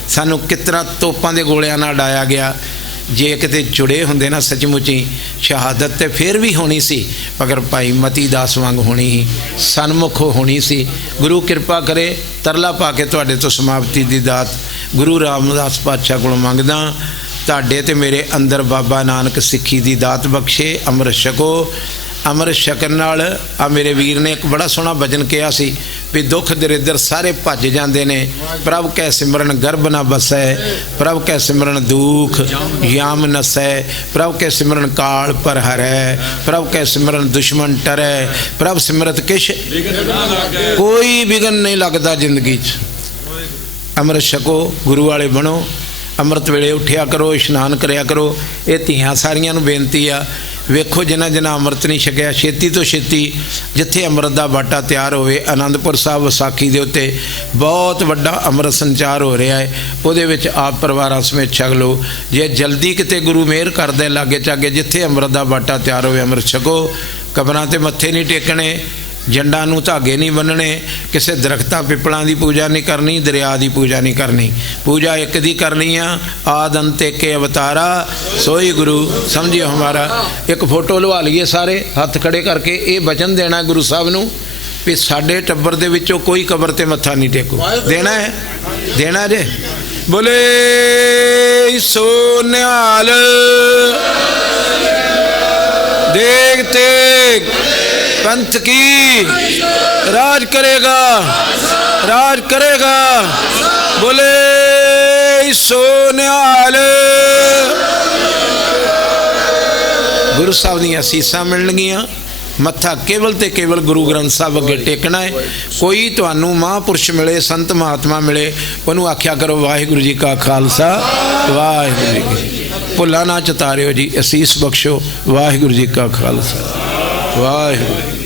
सानू कितना तोपां दे गोलियां नाल डाया गया। जे किते जुड़े होंदे ना सचमुची शहादत ते फिर भी होनी सी, मगर भाई मती दास वांग होनी ही, सन्मुख होनी सी। गुरु कृपा करे, तरला पा के तुहाडे तो समाप्ति दी दात गुरु रामदास पातशाह कोलों मंगदा, तुहाडे ते मेरे अंदर बाबा नानक सिक्खी दी दात बख्शे। अमृत छको। अमृत छकन नाल आ मेरे वीर ने एक बड़ा सोहना भजन कहा सी भी दुख दरिद्र सारे भज जाते ने, प्रभ कै सिमरन गर्भ न बसै, प्रभ कै सिमरन दुख याम नसै, प्रभ कै सिमरन काल पर हरै, प्रभ कै सिमरन दुश्मन टरै, प्रभ सिमरत किश कोई विघन नहीं लगता जिंदगी च। अमृत छको, गुरु वाले बनो, अमृत वेले उठिया करो, इशनान करया करो। ये धियां सारियां नूं बेनती आ, वेखो जिन्हां जिन्हां अमृत नहीं छकिया छेती तो छेती जिथे अमृत का बाटा तैयार होवे, आनंदपुर साहब विसाखी के उत्ते बहुत वड्डा अमृत संचार हो रहा है, उहदे विच आप परिवार समेत छक लो। जे जल्दी किते गुरु मेहर करदे लागे चागे जिथे अमृत का बाटा तैयार होवे अमृत छको। कबरां ते मत्थे नहीं टेकने, जंडां नूं धागे नहीं बन्नने, किसी दरख्तां पिपलां की पूजा नहीं करनी, दरिया की पूजा नहीं करनी। पूजा एक दी करनी आ, आद अंत के अवतारा सोई गुरु समझियो हमारा। एक फोटो लवा लीए सारे हथ खड़े करके, ये वचन देना गुरु साहब नूं भी साडे टब्बर दे विचों कोई कबर ते मत्था नहीं टेकू। देना है, देना जे। बोले सो निहाल देखते पंथ की राज करेगा, राज करेगा। बोले सो निहाल। गुरु साहब दी असीसां मिलणगियां, मत्था केवल ते केवल गुरु ग्रंथ साहब अगे टेकना है। कोई तुहानू महापुरुष मिले, संत महात्मा मिले, उन्होंने आख्या करो वाहिगुरु जी का खालसा वाहिगुरु जी की। भुला ना चतारियो जी, असीस बख्शो। वाहिगुरु जी का खालसा वाहिगुरु।